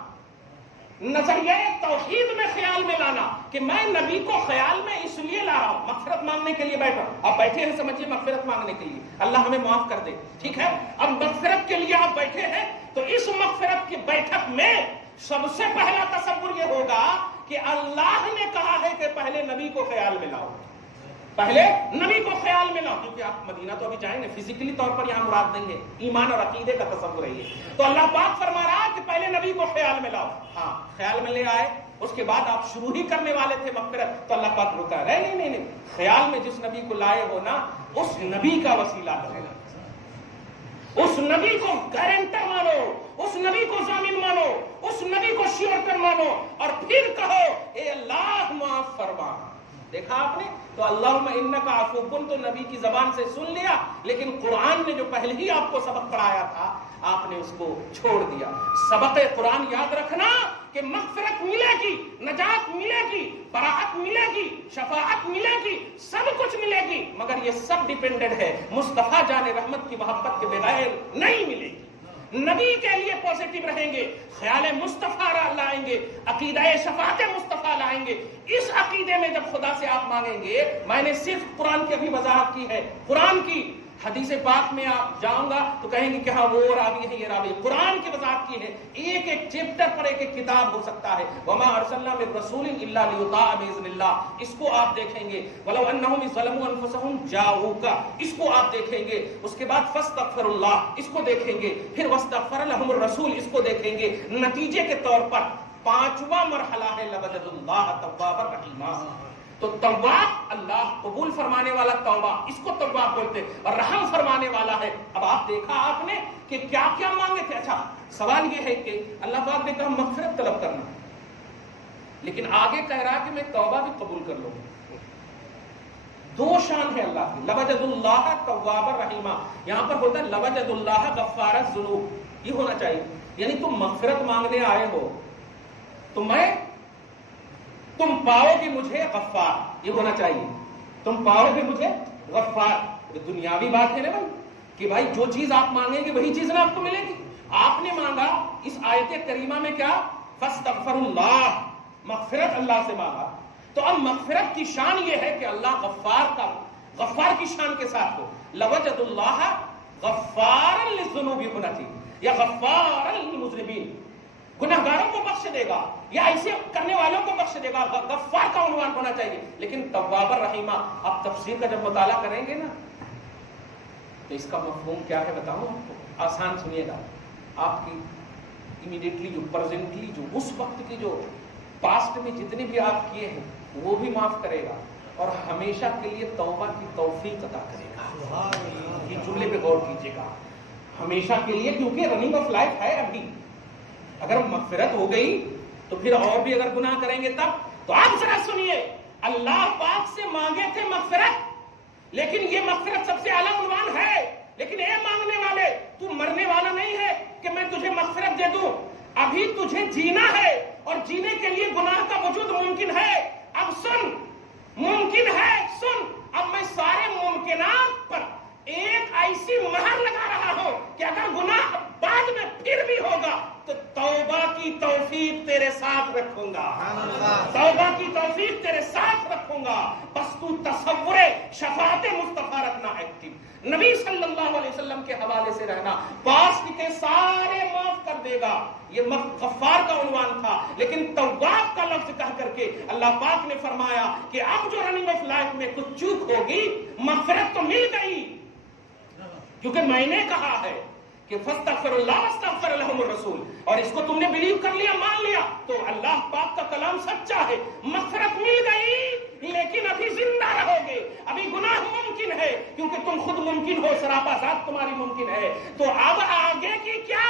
نظریہ توحید میں خیال میں لانا، کہ میں نبی کو خیال میں اس لیے لا رہا ہوں، مغفرت مانگنے کے لیے بیٹھا ہوں، آپ بیٹھے ہیں سمجھیے مغفرت مانگنے کے لیے، اللہ ہمیں معاف کر دے، ٹھیک ہے، اب مغفرت کے لیے آپ بیٹھے ہیں، تو اس مغفرت کی بیٹھک میں سب سے پہلا تصور یہ ہوگا کہ اللہ نے کہا ہے کہ پہلے نبی کو خیال میں لاؤ، پہلے نبی کو خیال میں لاؤ، کیونکہ آپ مدینہ تو ابھی جائیں گے، فزیکلی طور پر یہاں مراد نہیں ہے، ایمان اور عقیدے کا تصور ہے یہ، تو اللہ پاک فرما رہا ہے کہ پہلے نبی کو خیال میں لاؤ، ہاں خیال میں لے آئے، اس کے بعد آپ شروع ہی کرنے والے تھے مغفرت، تو اللہ پاک روکا ہے نہیں، خیال میں جس نبی کو لائے ہو نا اس نبی کا وسیلہ کرو، اس نبی کو گارنٹر مانو، اس نبی کو ضامن مانو، اس نبی کو شیورٹر مانو، اور پھر کہو اے اللہ معاف فرما۔ دیکھا آپ نے، تو اللہم انک عفو تو نبی کی زبان سے سن لیا، لیکن قرآن نے جو پہلے ہی آپ کو سبق پڑھایا تھا آپ نے اس کو چھوڑ دیا۔ سبق قرآن یاد رکھنا کہ مغفرت ملے گی، نجات ملے گی، براءت ملے گی، شفاعت ملے گی، سب کچھ ملے گی، مگر یہ سب ڈیپینڈنٹ ہے مصطفیٰ جان رحمت کی محبت کے بغیر نہیں ملے گی۔ نبی کے لیے پوزیٹو رہیں گے، خیال مصطفیٰ لائیں گے، عقیدہ شفاعت مصطفیٰ لائیں گے، اس عقیدے میں جب خدا سے آپ مانگیں گے، میں نے صرف قرآن کی ابھی وضاحت کی ہے، قرآن کی حدیث پاک میں آپ جاؤں گا تو کہیں گے کہ ہاں وہ راوی ہے یہ راوی، قرآن کی وضاحت کی ہے، ایک ایک چیپٹر پر ایک ایک کتاب ہو سکتا ہے، وما ارسلنا من رسول الا لیطاع باذن اللہ، اس کو آپ دیکھیں گے، ولو انہم ظلموا انفسهم جاؤوک، اس کو آپ دیکھیں گے، اس کے بعد فاستغفر اللہ، اس کو دیکھیں گے، پھر واستغفر لهم الرسول، اس کو دیکھیں گے، نتیجے کے طور پر پانچواں مرحلہ ہے لوجد اللہ توابا رحیما۔ تو تواب اللہ قبول فرمانے والا توبہ، اس کو تواب بولتے، اور رحم فرمانے والا ہے۔ اب آپ دیکھا آپ نے کہ کیا کیا مانگے تھے۔ اچھا سوال یہ ہے کہ اللہ پاک نے کہا مغفرت طلب کرنا، لیکن آگے کہہ رہا کہ میں توبہ بھی قبول کر لوں۔ دو شان ہے اللہ کی، لوجد اللہ تواب رحیما، یہاں پر ہوتا ہے لوجد اللہ غفار الذنوب، یہ ہونا چاہیے، یعنی تم مغفرت مانگنے آئے ہو تو تم پاؤ گے مجھے غفار، یہ ہونا چاہیے، تم پاؤ گے مجھے غفار۔ یہ دنیاوی بات ہے نا بھائی کہ بھائی جو چیز آپ مانگیں گے وہی چیز نا آپ کو ملے گی۔ آپ نے مانگا اس آیت کریمہ میں کیا؟ فاستغفر اللہ، مغفرت اللہ سے مانگا، تو اب مغفرت کی شان یہ ہے کہ اللہ غفار کی شان کے ساتھ ہو، لوجد اللہ غفارا للذنوب ہونا چاہیے، یا غفارا للمذنبین، گناہگاروں کو بخش دے گا یا ایسے کرنے والوں کو بخش دے گا، غفار کا عنوان ہونا چاہیے، لیکن تواب الرحیمہ۔ آپ تفسیر کا جب مطالعہ کریں گے نا تو اس کا مفہوم کیا ہے بتاؤں آپ کو، آسان سنیے گا، آپ کی امیڈیٹلی جو پریزنٹلی جو اس وقت کی جو پاسٹ میں جتنے بھی آپ کیے ہیں وہ بھی معاف کرے گا، اور ہمیشہ کے لیے توبہ کی توفیق عطا کرے گا۔ یہ جملے پہ غور کیجیے گا، ہمیشہ کے لیے، کیونکہ رننگ آف لائف ہے ابھی، اگر مغفرت ہو گئی تو پھر اور بھی اگر گناہ کریں گے تب۔ تو آپ ذرا سنیے، اللہ پاک سے مانگے تھے مغفرت، لیکن یہ مغفرت سب سے اعلیٰ عنوان ہے، لیکن اے مانگنے والے تو مرنے والا نہیں ہے کہ میں تجھے مغفرت دے دوں، ابھی تجھے جینا ہے، اور جینے کے لیے گناہ کا وجود ممکن ہے۔ اب سن، ممکن ہے، سن، اب میں سارے ممکنات پر ایک ایسی مہر لگا رہا ہوں کہ اگر گناہ بعد میں پھر بھی ہوگا تو توبہ کی توفیق تیرے ساتھ رکھوں گا، توبہ کی توفیق تیرے ساتھ رکھوں گا، بس تو تصور شفاعت مصطفیٰ رکھنا ایکٹیو، نبی صلی اللہ علیہ وسلم کے حوالے سے رہنا، پاس کے سارے معاف کر دے گا۔ یہ غفار کا عنوان تھا، لیکن تواب کا لفظ کہہ کر کے اللہ پاک نے فرمایا کہ اب جو رننگ آف لائف میں کچھ چوک ہوگی، مغفرت تو مل گئی، کیونکہ میں نے کہا ہے کہ فاستغفر اللہ واستغفر لهم الرسول، اور اس کو تم نے بلیو کر لیا، مان لیا، تو اللہ پاک کا کلام سچا ہے، مغفرت مل گئی، لیکن ابھی زندہ رہو گے، ابھی گناہ ممکن ہے، کیونکہ تم خود ممکن ہو، سراپا ذات تمہاری ممکن ہے۔ تو اب آگے کی کیا،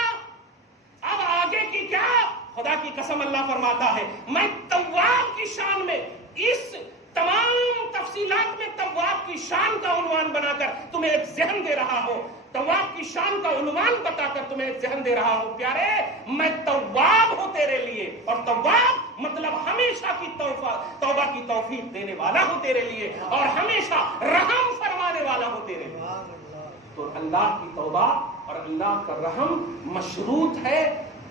اب آگے کی کیا؟ خدا کی قسم اللہ فرماتا ہے میں تواب کی شان میں، اس تمام تفصیلات میں تواب کی شان کا عنوان بنا کر تمہیں ایک ذہن دے رہا ہوں، تواب کی شان کا عنوان بتا کر تمہیں ایک ذہن دے رہا ہوں، پیارے میں تواب ہوں تیرے لیے، اور تواب مطلب ہمیشہ کی توبہ کی توفیق دینے والا ہوں تیرے لیے، اور ہمیشہ رحم فرمانے والا ہوں تیرے لیے۔ تو اللہ کی توبہ اور اللہ کا رحم مشروط ہے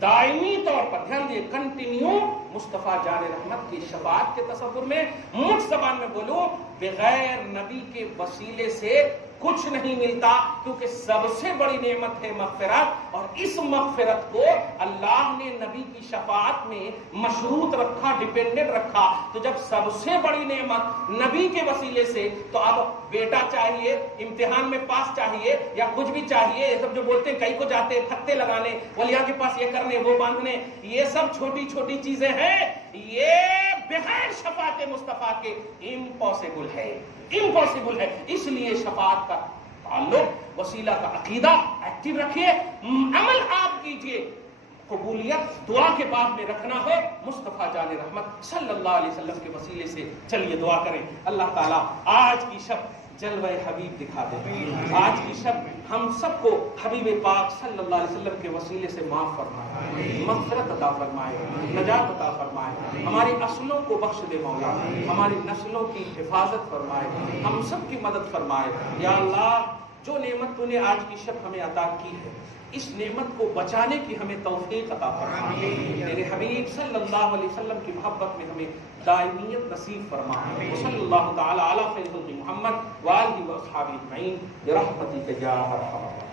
دائمی طور پر، دھیان دیے، کنٹینیو مصطفیٰ جان رحمت کی شفاعت کے تصور میں، مٹھ زبان میں بولو، بغیر نبی کے وسیلے سے کچھ نہیں ملتا، کیونکہ سب سے بڑی نعمت ہے مغفرت، اور اس مغفرت کو اللہ نے نبی کی شفاعت میں مشروط رکھا، ڈیپینڈنٹ رکھا۔ تو جب سب سے بڑی نعمت نبی کے وسیلے سے، تو اب بیٹا چاہیے، امتحان میں پاس چاہیے، یا کچھ بھی چاہیے، یہ سب جو بولتے ہیں کئی کو جاتے ہیں پھتے لگانے، ولیاں کے پاس یہ کرنے وہ باندھنے، یہ سب چھوٹی چھوٹی چیزیں ہیں۔ ہے یہ بغیر شفاعت مصطفیٰ کے امپاسبل ہے، امپاسبل ہے۔ اس لیے شفاعت کا تعلق، وسیلہ کا عقیدہ ایکٹیو رکھیے، عمل آپ کیجئے، قبولیت دعا کے بعد میں رکھنا ہے مصطفیٰ جان رحمت صلی اللہ علیہ وسلم کے وسیلے سے۔ چلیے دعا کریں، اللہ تعالیٰ آج کی شب جلوہ حبیب دکھا دے، آج کی شب ہم سب کو حبیب پاک صلی اللہ علیہ وسلم کے وسیلے سے معاف فرمائے، مغفرت عطا فرمائے، نجات عطا فرمائے، ہماری نسلوں کو بخش دے مولا، ہماری نسلوں کی حفاظت فرمائے، ہم سب کی مدد فرمائے۔ یا اللہ جو نعمت تو نے آج کی شب ہمیں عطا کی ہے، اس نعمت کو بچانے کی ہمیں توفیق عطا فرما، میرے حبیب صلی اللہ علیہ وسلم کی محبت میں ہمیں دائمیت نصیب فرما۔ صلی اللہ تعالی علی خیر خلق محمد وآلہ واصحابہ اجمعین برحمتک یا ارحم الراحمین۔